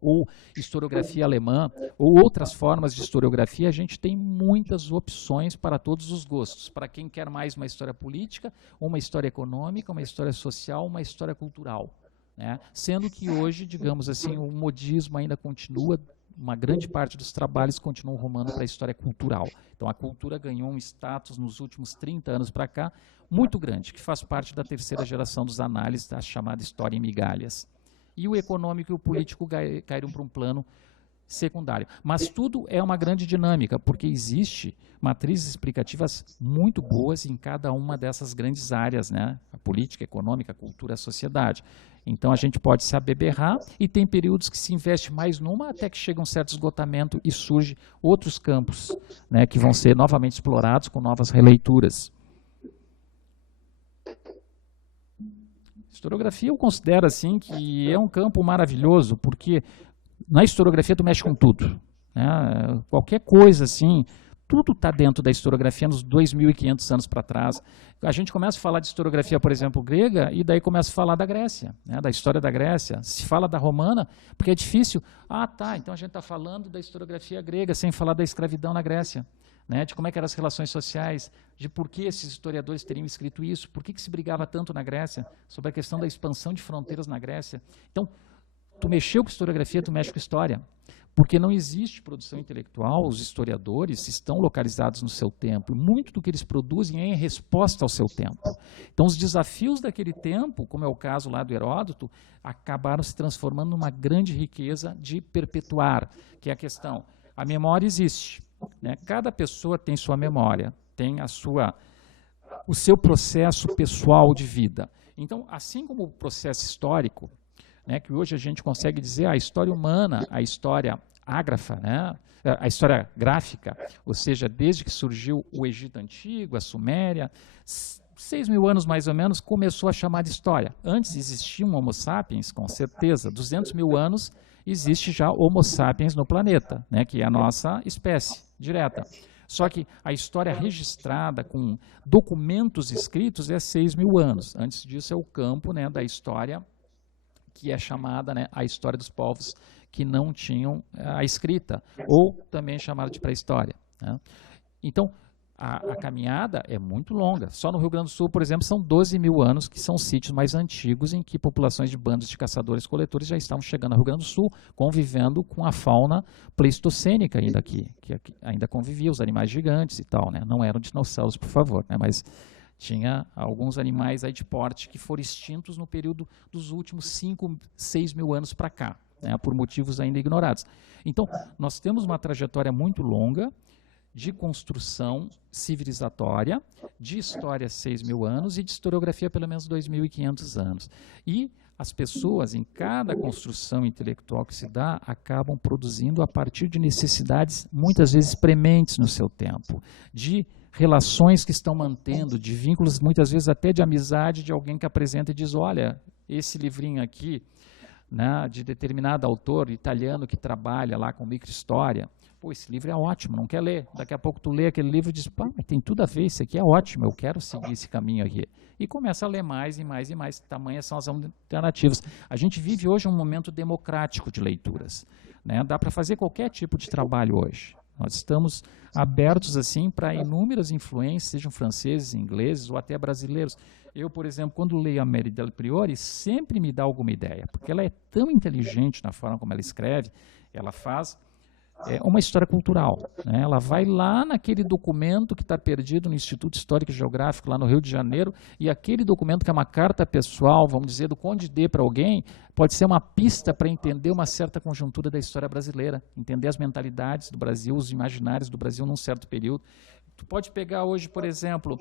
ou historiografia alemã, ou outras formas de historiografia, a gente tem muitas opções para todos os gostos. Para quem quer mais uma história política, uma história econômica, uma história social, uma história cultural, né? Sendo que hoje, digamos assim, o modismo ainda continua, uma grande parte dos trabalhos continuam rumando para a história cultural. Então, a cultura ganhou um status nos últimos 30 anos para cá muito grande, que faz parte da terceira geração dos análises, da chamada história em migalhas. E o econômico e o político caíram para um plano secundário. Mas tudo é uma grande dinâmica, porque existe matrizes explicativas muito boas em cada uma dessas grandes áreas, né? A política, a econômica, a cultura, a sociedade. Então, a gente pode se abeberrar e tem períodos que se investe mais numa até que chega um certo esgotamento e surge outros campos, né, que vão ser novamente explorados com novas releituras. Historiografia eu considero assim que é um campo maravilhoso, porque na historiografia tu mexe com tudo, né? Qualquer coisa assim, tudo está dentro da historiografia nos 2.500 anos para trás. A gente começa a falar de historiografia, por exemplo, grega, e daí começa a falar da Grécia, né, da história da Grécia. Se fala da romana, porque é difícil. Ah, tá, então a gente está falando da historiografia grega, sem falar da escravidão na Grécia, né, de como é que eram as relações sociais, de por que esses historiadores teriam escrito isso, por que se brigava tanto na Grécia, sobre a questão da expansão de fronteiras na Grécia. Então, tu mexeu com historiografia, tu mexe com história. Porque não existe produção intelectual, os historiadores estão localizados no seu tempo. Muito do que eles produzem é em resposta ao seu tempo. Então, os desafios daquele tempo, como é o caso lá do Heródoto, acabaram se transformando numa grande riqueza de perpetuar, que é a questão. A memória existe, né? Cada pessoa tem sua memória, tem o seu processo pessoal de vida. Então, assim como o processo histórico, né, que hoje a gente consegue dizer a história humana, a história ágrafa, né, a história gráfica, ou seja, desde que surgiu o Egito Antigo, a Suméria, 6.000 anos mais ou menos, começou a chamar de história. Antes existia um Homo sapiens, com certeza, 200.000 anos existe já Homo sapiens no planeta, né, que é a nossa espécie direta. Só que a história registrada com documentos escritos é 6.000 anos. Antes disso é o campo, né, da história que é chamada, né, a história dos povos que não tinham a escrita, ou também chamada de pré-história, né? Então, a caminhada é muito longa. Só no Rio Grande do Sul, por exemplo, são 12.000 anos que são sítios mais antigos em que populações de bandos de caçadores-coletores já estavam chegando ao Rio Grande do Sul, convivendo com a fauna pleistocênica ainda aqui, que ainda convivia, os animais gigantes e tal, né? Não eram dinossauros, por favor, né? Mas tinha alguns animais aí de porte que foram extintos no período dos últimos 6.000 anos para cá, né, por motivos ainda ignorados. Então, nós temos uma trajetória muito longa de construção civilizatória, de história 6.000 anos e de historiografia pelo menos 2.500 anos. E as pessoas, em cada construção intelectual que se dá, acabam produzindo a partir de necessidades muitas vezes prementes no seu tempo, de relações que estão mantendo, de vínculos, muitas vezes até de amizade, de alguém que apresenta e diz, olha, esse livrinho aqui, né, de determinado autor italiano que trabalha lá com microhistória, pô, esse livro é ótimo, não quer ler. Daqui a pouco tu lê aquele livro e diz, pá, mas tem tudo a ver, isso aqui é ótimo, eu quero seguir esse caminho aqui. E começa a ler mais e mais e mais, tamanhas são as alternativas. A gente vive hoje um momento democrático de leituras, né? Dá para fazer qualquer tipo de trabalho hoje. Nós estamos abertos assim para inúmeras influências, sejam franceses, ingleses ou até brasileiros. Eu, por exemplo, quando leio a Mary Del Priore, sempre me dá alguma ideia, porque ela é tão inteligente na forma como ela escreve, ela faz uma história cultural, né? Ela vai lá naquele documento que está perdido no Instituto Histórico e Geográfico, lá no Rio de Janeiro, e aquele documento que é uma carta pessoal, vamos dizer, do Conde D para alguém, pode ser uma pista para entender uma certa conjuntura da história brasileira, entender as mentalidades do Brasil, os imaginários do Brasil num certo período. Tu pode pegar hoje, por exemplo,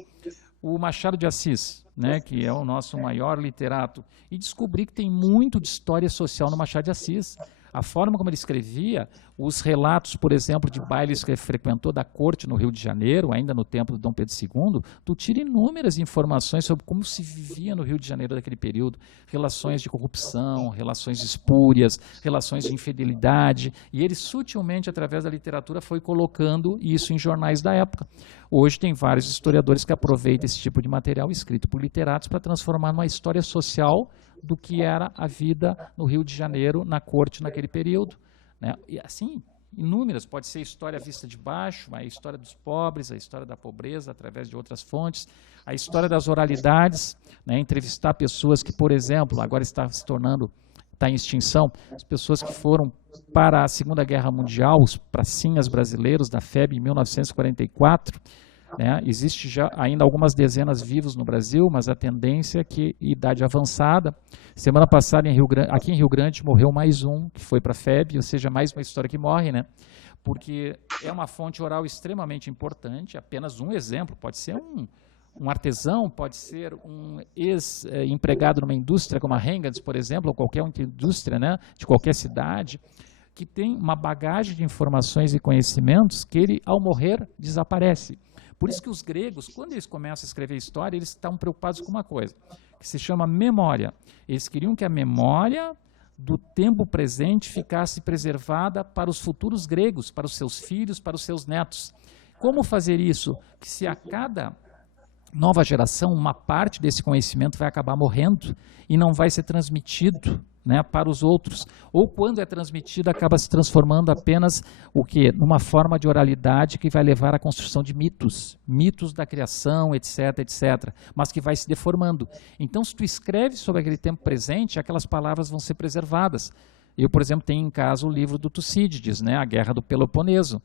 o Machado de Assis, né, que é o nosso maior literato, e descobrir que tem muito de história social no Machado de Assis. A forma como ele escrevia, os relatos, por exemplo, de bailes que ele frequentou da corte no Rio de Janeiro, ainda no tempo do Dom Pedro II, tu tira inúmeras informações sobre como se vivia no Rio de Janeiro daquele período, relações de corrupção, relações espúrias, relações de infidelidade, e ele sutilmente, através da literatura, foi colocando isso em jornais da época. Hoje tem vários historiadores que aproveitam esse tipo de material escrito por literatos para transformar numa história social do que era a vida no Rio de Janeiro, na corte naquele período, né? E assim, inúmeras, pode ser história vista de baixo, a história dos pobres, a história da pobreza através de outras fontes, a história das oralidades, né? Entrevistar pessoas que, por exemplo, agora está se tornando, está em extinção, as pessoas que foram para a Segunda Guerra Mundial, os pracinhas brasileiros da FEB em 1944, né? Existe já ainda algumas dezenas vivos no Brasil, mas a tendência é que idade avançada. Semana passada, aqui em Rio Grande, morreu mais um, que foi para a FEB, ou seja, mais uma história que morre, né? Porque é uma fonte oral extremamente importante. Apenas um exemplo, pode ser um artesão, pode ser um ex-empregado numa indústria como a Hengens, por exemplo, ou qualquer indústria, né, de qualquer cidade, que tem uma bagagem de informações e conhecimentos que ele, ao morrer, desaparece. Por isso que os gregos, quando eles começam a escrever história, eles estão preocupados com uma coisa, que se chama memória. Eles queriam que a memória do tempo presente ficasse preservada para os futuros gregos, para os seus filhos, para os seus netos. Como fazer isso? Que se a cada nova geração, uma parte desse conhecimento vai acabar morrendo e não vai ser transmitido, né, para os outros. Ou quando é transmitido, acaba se transformando apenas o quê? Numa forma de oralidade que vai levar à construção de mitos, mitos da criação, etc, etc, mas que vai se deformando. Então, se tu escreve sobre aquele tempo presente, aquelas palavras vão ser preservadas. Eu, por exemplo, tenho em casa o livro do Tucídides, né, A Guerra do Peloponeso.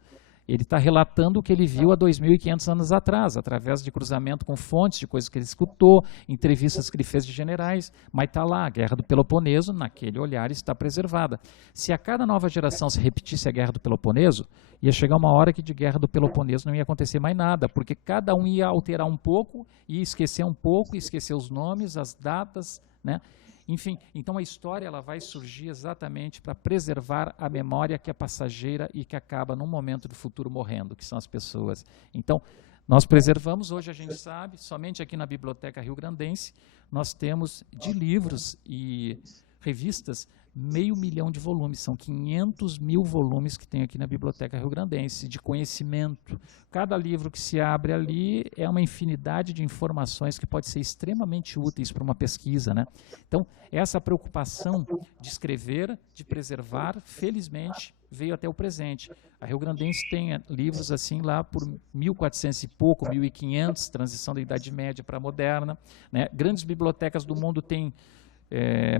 Ele está relatando o que ele viu há 2.500 anos atrás, através de cruzamento com fontes, de coisas que ele escutou, entrevistas que ele fez de generais, mas está lá, a Guerra do Peloponeso, naquele olhar, está preservada. Se a cada nova geração se repetisse a Guerra do Peloponeso, ia chegar uma hora que de Guerra do Peloponeso não ia acontecer mais nada, porque cada um ia alterar um pouco, ia esquecer um pouco, ia esquecer os nomes, as datas, né? Enfim, então a história ela vai surgir exatamente para preservar a memória que é passageira e que acaba num momento do futuro morrendo, que são as pessoas. Então, nós preservamos, hoje a gente sabe, somente aqui na Biblioteca Rio-Grandense, nós temos de livros e revistas 500 mil de volumes, são 500 mil volumes que tem aqui na Biblioteca Rio-Grandense, de conhecimento. Cada livro que se abre ali é uma infinidade de informações que pode ser extremamente úteis para uma pesquisa, né? Então, essa preocupação de escrever, de preservar, felizmente, veio até o presente. A Rio-Grandense tem livros assim lá por 1400 e pouco, 1500, transição da Idade Média para a Moderna, né? Grandes bibliotecas do mundo têm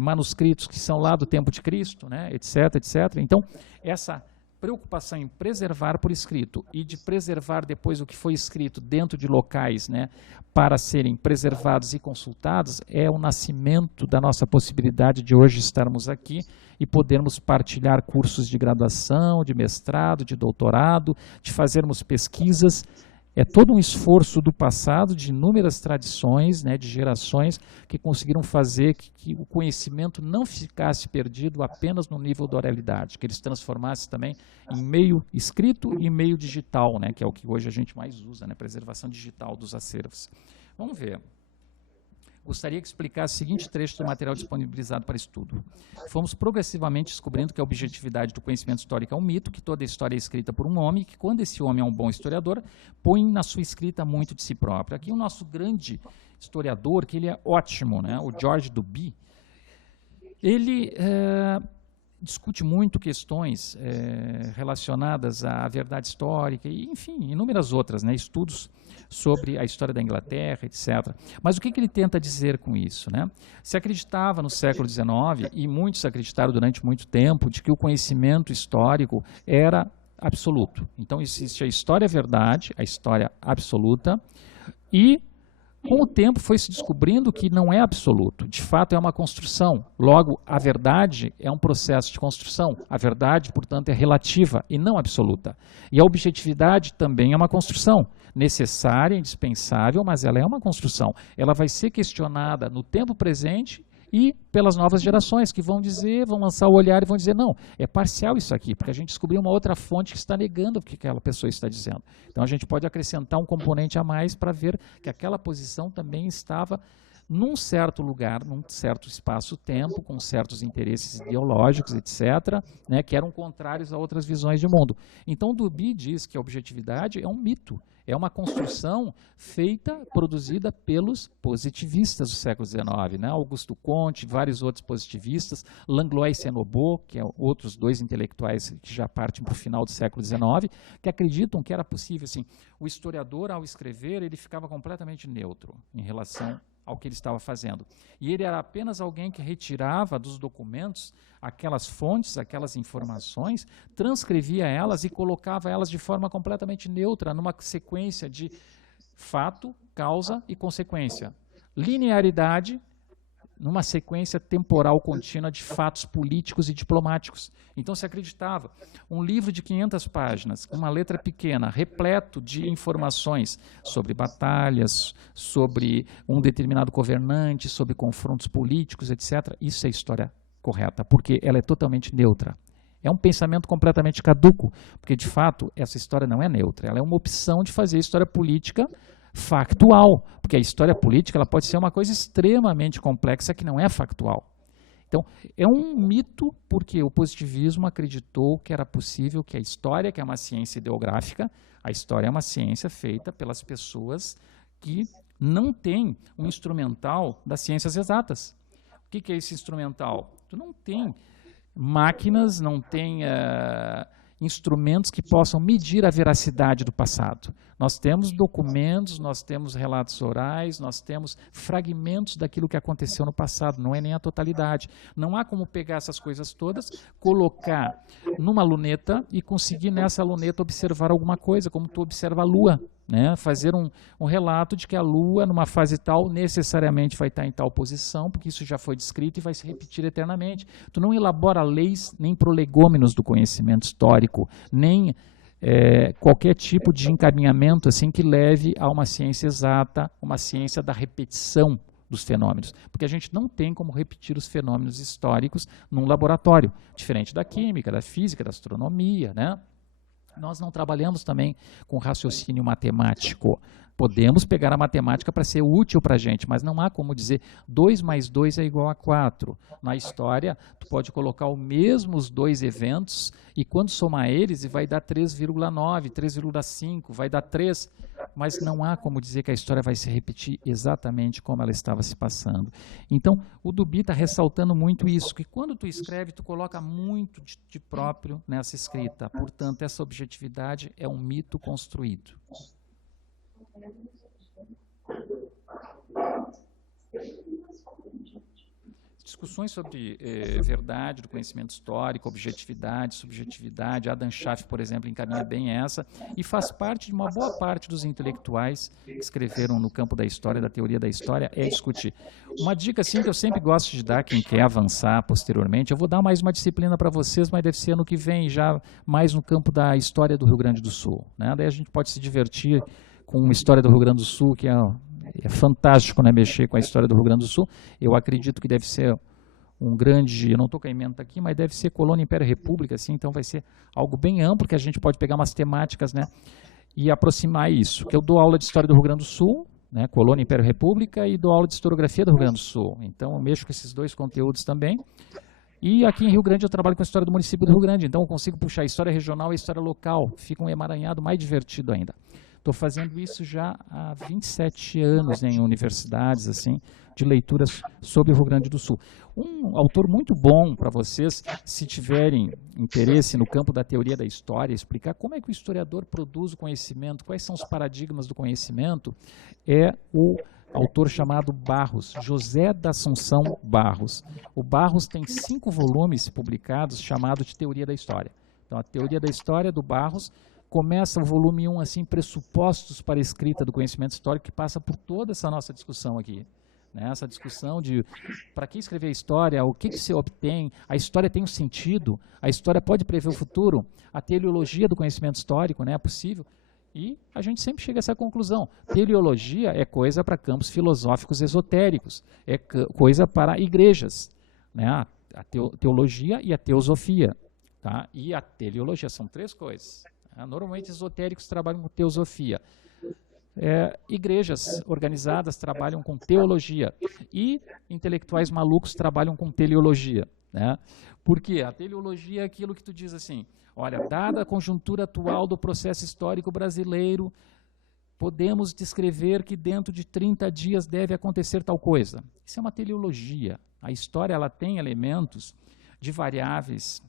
manuscritos que são lá do tempo de Cristo, né, etc, etc. Então, essa preocupação em preservar por escrito e de preservar depois o que foi escrito dentro de locais, né, para serem preservados e consultados, é o nascimento da nossa possibilidade de hoje estarmos aqui e podermos partilhar cursos de graduação, de mestrado, de doutorado, de fazermos pesquisas. É todo um esforço do passado, de inúmeras tradições, né, de gerações, que conseguiram fazer que o conhecimento não ficasse perdido apenas no nível da oralidade, que ele se transformasse também em meio escrito e meio digital, né, que é o que hoje a gente mais usa, né, preservação digital dos acervos. Vamos ver. Gostaria que explicasse o seguinte trecho do material disponibilizado para estudo. Fomos progressivamente descobrindo que a objetividade do conhecimento histórico é um mito, que toda a história é escrita por um homem, e que quando esse homem é um bom historiador, põe na sua escrita muito de si próprio. Aqui o nosso grande historiador, que ele é ótimo, né, o George Duby, ele discute muito questões relacionadas à verdade histórica, e, enfim, inúmeras outras, né, estudos sobre a história da Inglaterra, etc. Mas o que ele tenta dizer com isso, né? Se acreditava no século XIX, e muitos acreditaram durante muito tempo, de que o conhecimento histórico era absoluto. Então, existe a história verdade, a história absoluta, e com o tempo foi se descobrindo que não é absoluto, de fato é uma construção. Logo, a verdade é um processo de construção. A verdade, portanto, é relativa e não absoluta. E a objetividade também é uma construção, necessária, indispensável, mas ela é uma construção. Ela vai ser questionada no tempo presente e pelas novas gerações, que vão dizer, vão lançar o olhar e vão dizer, não, é parcial isso aqui, porque a gente descobriu uma outra fonte que está negando o que aquela pessoa está dizendo. Então a gente pode acrescentar um componente a mais para ver que aquela posição também estava num certo lugar, num certo espaço-tempo, com certos interesses ideológicos, etc., né, que eram contrários a outras visões de mundo. Então Duby diz que a objetividade é um mito, É uma construção feita, produzida pelos positivistas do século XIX, né? Augusto Comte, vários outros positivistas, Langlois e Senobot, que são outros dois intelectuais que já partem para o final do século XIX, que acreditam que era possível, assim, o historiador, ao escrever, ele ficava completamente neutro em relação ao que ele estava fazendo. E ele era apenas alguém que retirava dos documentos aquelas fontes, aquelas informações, transcrevia elas e colocava elas de forma completamente neutra, numa sequência de fato, causa e consequência. Linearidade, numa sequência temporal contínua de fatos políticos e diplomáticos. Então se acreditava, um livro de 500 páginas, uma letra pequena, repleto de informações sobre batalhas, sobre um determinado governante, sobre confrontos políticos, etc. Isso é história correta, porque ela é totalmente neutra. É um pensamento completamente caduco, porque de fato essa história não é neutra, ela é uma opção de fazer história política factual, porque a história política ela pode ser uma coisa extremamente complexa que não é factual. Então, é um mito porque o positivismo acreditou que era possível que a história, que é uma ciência ideográfica, a história é uma ciência feita pelas pessoas que não têm um instrumental das ciências exatas. O que é esse instrumental? Tu não tem máquinas, não tem instrumentos que possam medir a veracidade do passado. Nós temos documentos, nós temos relatos orais, nós temos fragmentos daquilo que aconteceu no passado, não é nem a totalidade. Não há como pegar essas coisas todas, colocar numa luneta e conseguir nessa luneta observar alguma coisa, como tu observa a Lua, né? Fazer um relato de que a Lua, numa fase tal, necessariamente vai estar em tal posição, porque isso já foi descrito e vai se repetir eternamente. Tu não elabora leis nem prolegômenos do conhecimento histórico, nem qualquer tipo de encaminhamento assim, que leve a uma ciência exata, uma ciência da repetição dos fenômenos, porque a gente não tem como repetir os fenômenos históricos num laboratório, diferente da química, da física, da astronomia, né? Nós não trabalhamos também com raciocínio matemático. Podemos pegar a matemática para ser útil para a gente, mas não há como dizer 2 mais 2 é igual a 4. Na história, tu pode colocar os mesmos dois eventos e quando somar eles vai dar 3,9, 3,5, vai dar 3, mas não há como dizer que a história vai se repetir exatamente como ela estava se passando. Então, o Duby está ressaltando muito isso, que quando tu escreve, tu coloca muito de próprio nessa escrita. Portanto, essa objetividade é um mito construído. Discussões sobre verdade do conhecimento histórico, objetividade, subjetividade, Adam Schaff, por exemplo, encaminha bem essa e faz parte de uma boa parte dos intelectuais que escreveram no campo da história, da teoria da história, é discutir. Uma dica assim que eu sempre gosto de dar a quem quer avançar posteriormente, eu vou dar mais uma disciplina para vocês, mas deve ser ano que vem, já mais no campo da história do Rio Grande do Sul, né? Daí a gente pode se divertir com a história do Rio Grande do Sul, que é fantástico, né, mexer com a história do Rio Grande do Sul. Eu acredito que deve ser um grande, eu não estou com a ementa aqui, mas deve ser Colônia, Império, República, assim, então vai ser algo bem amplo, que a gente pode pegar umas temáticas, né, e aproximar isso. Que eu dou aula de História do Rio Grande do Sul, né, Colônia, Império, República, e dou aula de Historiografia do Rio Grande do Sul. Então eu mexo com esses dois conteúdos também. E aqui em Rio Grande eu trabalho com a história do município do Rio Grande, então eu consigo puxar a história regional e a história local, fica um emaranhado mais divertido ainda. Estou fazendo isso já há 27 anos, né, em universidades, assim, de leituras sobre o Rio Grande do Sul. Um autor muito bom para vocês, se tiverem interesse no campo da teoria da história, explicar como é que o historiador produz o conhecimento, quais são os paradigmas do conhecimento, é o autor chamado Barros, José da Assunção Barros. O Barros tem 5 volumes publicados chamados de Teoria da História. Então, a Teoria da História do Barros começa o volume 1, assim, pressupostos para a escrita do conhecimento histórico, que passa por toda essa nossa discussão aqui. Né? Essa discussão de para que escrever a história, o que se obtém, a história tem um sentido, a história pode prever o futuro, a teleologia do conhecimento histórico, né, é possível. E a gente sempre chega a essa conclusão. Teleologia é coisa para campos filosóficos esotéricos, é coisa para igrejas. Né? A teologia e a teosofia. Tá? E a teleologia são 3 coisas. Normalmente esotéricos trabalham com teosofia. Igrejas organizadas trabalham com teologia. E intelectuais malucos trabalham com teleologia. Né? Porque a teleologia é aquilo que tu diz assim, olha, dada a conjuntura atual do processo histórico brasileiro, podemos descrever que dentro de 30 dias deve acontecer tal coisa. Isso é uma teleologia. A história ela tem elementos de variáveis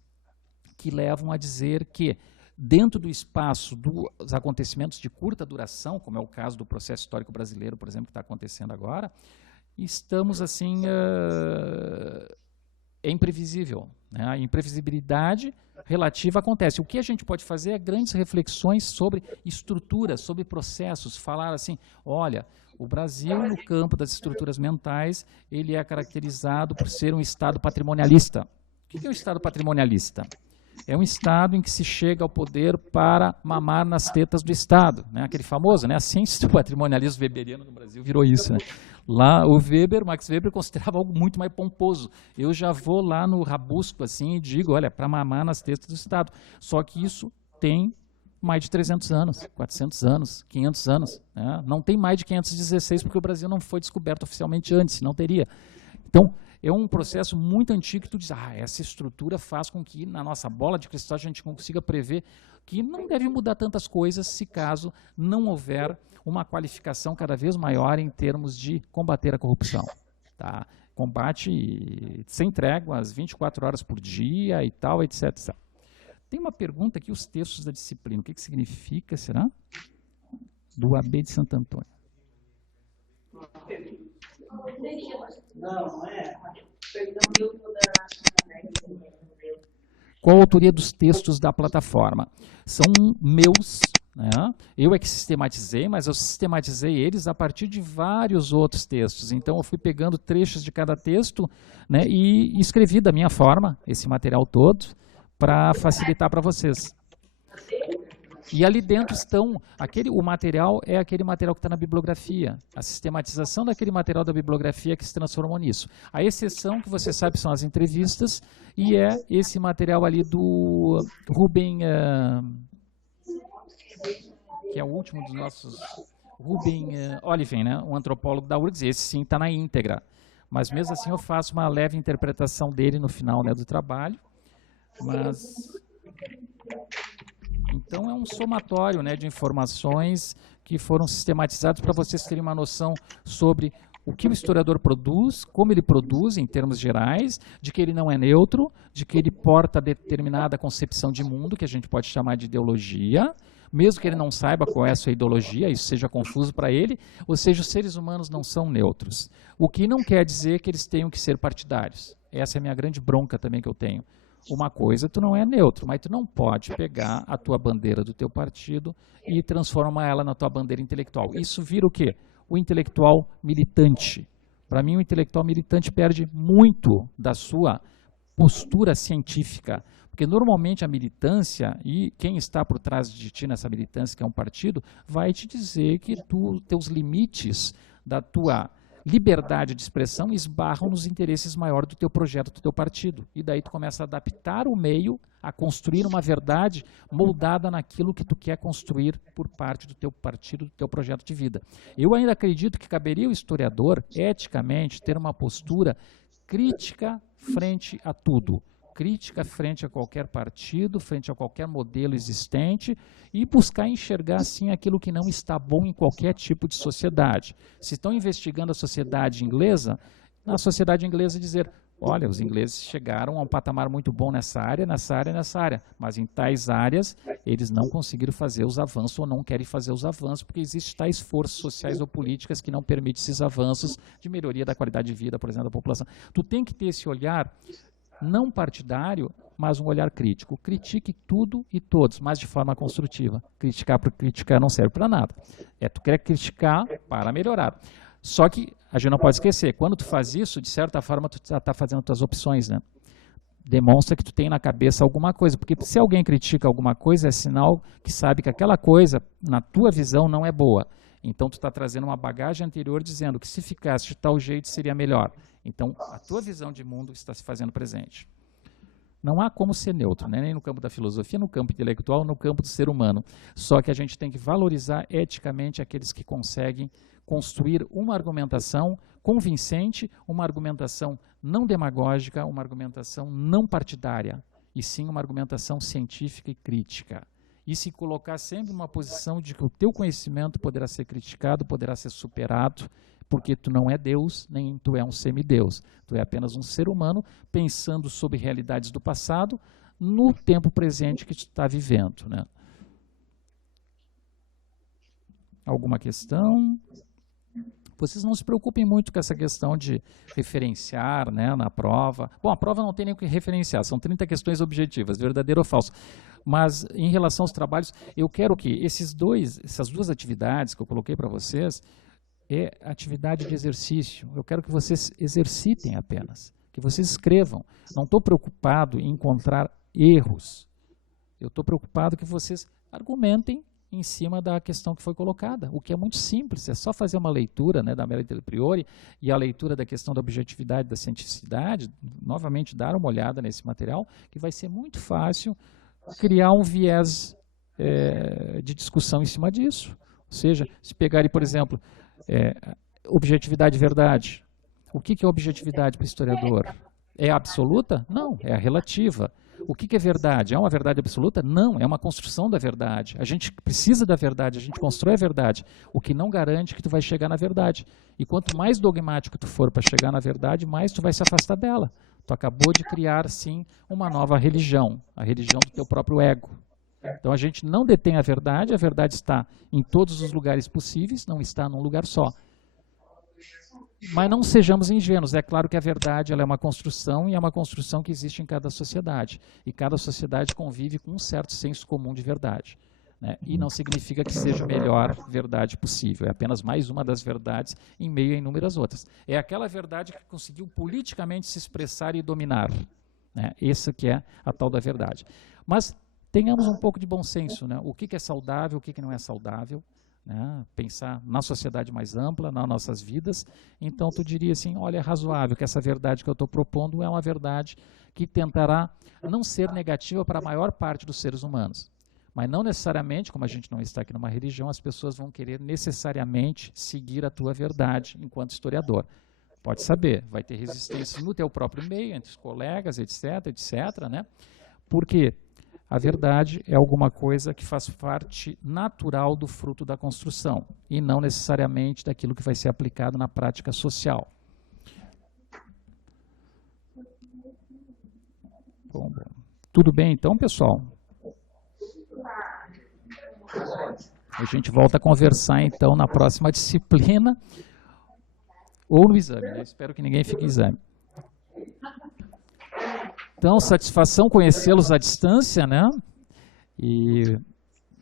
que levam a dizer que, dentro do espaço dos acontecimentos de curta duração, como é o caso do processo histórico brasileiro, por exemplo, que está acontecendo agora, estamos assim, é imprevisível, né? A imprevisibilidade relativa acontece. O que a gente pode fazer é grandes reflexões sobre estruturas, sobre processos, falar assim, olha, o Brasil, no campo das estruturas mentais, ele é caracterizado por ser um Estado patrimonialista. O que é o Estado patrimonialista? É um Estado em que se chega ao poder para mamar nas tetas do Estado, né? Aquele famoso, né? A ciência do patrimonialismo weberiano no Brasil virou isso, né? Lá o Max Weber considerava algo muito mais pomposo. Eu já vou lá no rabusco assim e digo, olha, para mamar nas tetas do Estado. Só que isso tem mais de 300 anos, 400 anos, 500 anos. Né? Não tem mais de 516 porque o Brasil não foi descoberto oficialmente antes, não teria. Então, é um processo muito antigo que tu diz, essa estrutura faz com que na nossa bola de cristal a gente consiga prever que não deve mudar tantas coisas se caso não houver uma qualificação cada vez maior em termos de combater a corrupção. Tá? Combate sem tréguas, 24 horas por dia e tal, etc. Tem uma pergunta aqui, os textos da disciplina, o que significa, será? Do AB de Santo Antônio. Não é. Qual a autoria dos textos da plataforma? São meus, né? Eu é que sistematizei, mas eu sistematizei eles a partir de vários outros textos. Então, eu fui pegando trechos de cada texto, né, e escrevi da minha forma esse material todo para facilitar para vocês. E ali dentro estão, o material é aquele material que está na bibliografia. A sistematização daquele material da bibliografia que se transformou nisso. A exceção, que você sabe, são as entrevistas, e é esse material ali do Ruben, que é o último dos nossos, Ruben Oliven, né, um antropólogo da URGS. Esse sim está na íntegra. Mas mesmo assim eu faço uma leve interpretação dele no final, né, do trabalho. Mas... Então, é um somatório, né, de informações que foram sistematizadas para vocês terem uma noção sobre o que o historiador produz, como ele produz em termos gerais, de que ele não é neutro, de que ele porta determinada concepção de mundo, que a gente pode chamar de ideologia, mesmo que ele não saiba qual é a sua ideologia, isso seja confuso para ele, ou seja, os seres humanos não são neutros. O que não quer dizer que eles tenham que ser partidários. Essa é a minha grande bronca também que eu tenho. Uma coisa, tu não é neutro, mas tu não pode pegar a tua bandeira do teu partido e transformar ela na tua bandeira intelectual. Isso vira o quê? O intelectual militante. Para mim, o intelectual militante perde muito da sua postura científica, porque normalmente a militância, e quem está por trás de ti nessa militância, que é um partido, vai te dizer que teus limites da tua liberdade de expressão esbarram nos interesses maiores do teu projeto, do teu partido. E daí tu começa a adaptar o meio a construir uma verdade moldada naquilo que tu quer construir por parte do teu partido, do teu projeto de vida. Eu ainda acredito que caberia ao historiador, eticamente, ter uma postura crítica frente a tudo. Crítica frente a qualquer partido, frente a qualquer modelo existente e buscar enxergar, assim, aquilo que não está bom em qualquer tipo de sociedade. Se estão investigando a sociedade inglesa, na sociedade inglesa dizer, olha, os ingleses chegaram a um patamar muito bom nessa área, mas em tais áreas eles não conseguiram fazer os avanços ou não querem fazer os avanços, porque existem tais forças sociais ou políticas que não permitem esses avanços de melhoria da qualidade de vida, por exemplo, da população. Tu tem que ter esse olhar não partidário, mas um olhar crítico. Critique tudo e todos, mas de forma construtiva. Criticar por criticar não serve para nada. Tu quer criticar para melhorar. Só que a gente não pode esquecer, quando tu faz isso, de certa forma, tu está fazendo tuas opções, né? Demonstra que tu tem na cabeça alguma coisa, porque se alguém critica alguma coisa, é sinal que sabe que aquela coisa, na tua visão, não é boa. Então, tu está trazendo uma bagagem anterior dizendo que se ficasse de tal jeito seria melhor. Então, a tua visão de mundo está se fazendo presente. Não há como ser neutro, né? Nem no campo da filosofia, no campo intelectual, no campo do ser humano. Só que a gente tem que valorizar eticamente aqueles que conseguem construir uma argumentação convincente, uma argumentação não demagógica, uma argumentação não partidária, e sim uma argumentação científica e crítica. e se colocar sempre numa posição de que o teu conhecimento poderá ser criticado, poderá ser superado, porque tu não é Deus, nem tu é um semideus. Tu é apenas um ser humano pensando sobre realidades do passado no tempo presente que tu está vivendo, né? Alguma questão? Vocês não se preocupem muito com essa questão de referenciar, né, na prova. Bom, a prova não tem nem o que referenciar, são 30 questões objetivas, verdadeiro ou falso. Mas, em relação aos trabalhos, eu quero que essas duas atividades que eu coloquei para vocês, é atividade de exercício. Eu quero que vocês exercitem apenas, que vocês escrevam. Não estou preocupado em encontrar erros. Eu estou preocupado que vocês argumentem em cima da questão que foi colocada, o que é muito simples, é só fazer uma leitura, né, da merita priori e a leitura da questão da objetividade, da cientificidade, novamente dar uma olhada nesse material, que vai ser muito fácil criar um viés de discussão em cima disso. Ou seja, se pegarem, por exemplo, objetividade e verdade. O que é objetividade para o historiador? É absoluta? Não, é a relativa. O que é verdade? É uma verdade absoluta? Não, é uma construção da verdade. A gente precisa da verdade, a gente constrói a verdade, o que não garante que tu vai chegar na verdade. E quanto mais dogmático tu for para chegar na verdade, mais tu vai se afastar dela. Tu acabou de criar, sim, uma nova religião, a religião do teu próprio ego. Então a gente não detém a verdade está em todos os lugares possíveis, não está num lugar só. Mas não sejamos ingênuos, é claro que a verdade ela é uma construção e é uma construção que existe em cada sociedade. E cada sociedade convive com um certo senso comum de verdade, né? E não significa que seja a melhor verdade possível, é apenas mais uma das verdades em meio a inúmeras outras. É aquela verdade que conseguiu politicamente se expressar e dominar, né? Essa que é a tal da verdade. Mas tenhamos um pouco de bom senso, né? O que é saudável, o que não é saudável. Né, pensar na sociedade mais ampla, nas nossas vidas. Então tu diria assim, olha, é razoável que essa verdade que eu estou propondo é uma verdade que tentará não ser negativa para a maior parte dos seres humanos. Mas não necessariamente, como a gente não está aqui numa religião, as pessoas vão querer necessariamente seguir a tua verdade enquanto historiador. Pode saber, vai ter resistência no teu próprio meio, entre os colegas, etc, etc, né? Porque a verdade é alguma coisa que faz parte natural do fruto da construção e não necessariamente daquilo que vai ser aplicado na prática social. Bom. Tudo bem então, pessoal? A gente volta a conversar então na próxima disciplina ou no exame, né? Espero que ninguém fique em exame. Então, satisfação conhecê-los à distância, né? E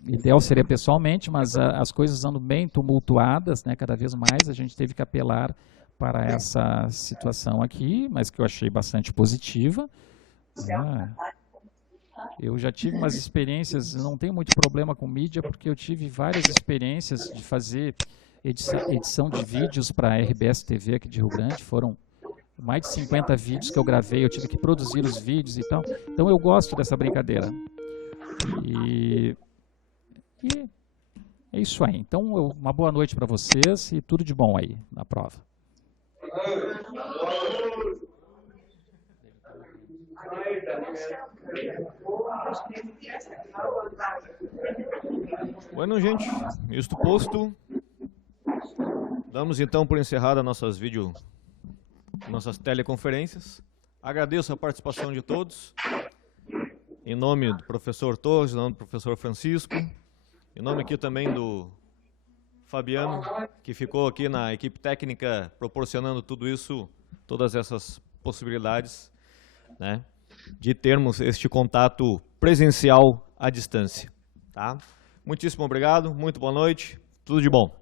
ideal seria pessoalmente, mas as coisas andam bem tumultuadas, né? Cada vez mais a gente teve que apelar para essa situação aqui, mas que eu achei bastante positiva. Eu já tive umas experiências, não tenho muito problema com mídia, porque eu tive várias experiências de fazer edição de vídeos para a RBS TV aqui de Rio Grande, foram mais de 50 vídeos que eu gravei, eu tive que produzir os vídeos e tal. Então eu gosto dessa brincadeira. E é isso aí. Então, uma boa noite para vocês e tudo de bom aí na prova. Bueno, gente, isto posto, damos então por encerrada nossas teleconferências. Agradeço a participação de todos, em nome do professor Torres, em nome do professor Francisco, em nome aqui também do Fabiano, que ficou aqui na equipe técnica proporcionando tudo isso, todas essas possibilidades, né, de termos este contato presencial à distância. Tá? Muitíssimo obrigado, muito boa noite, tudo de bom.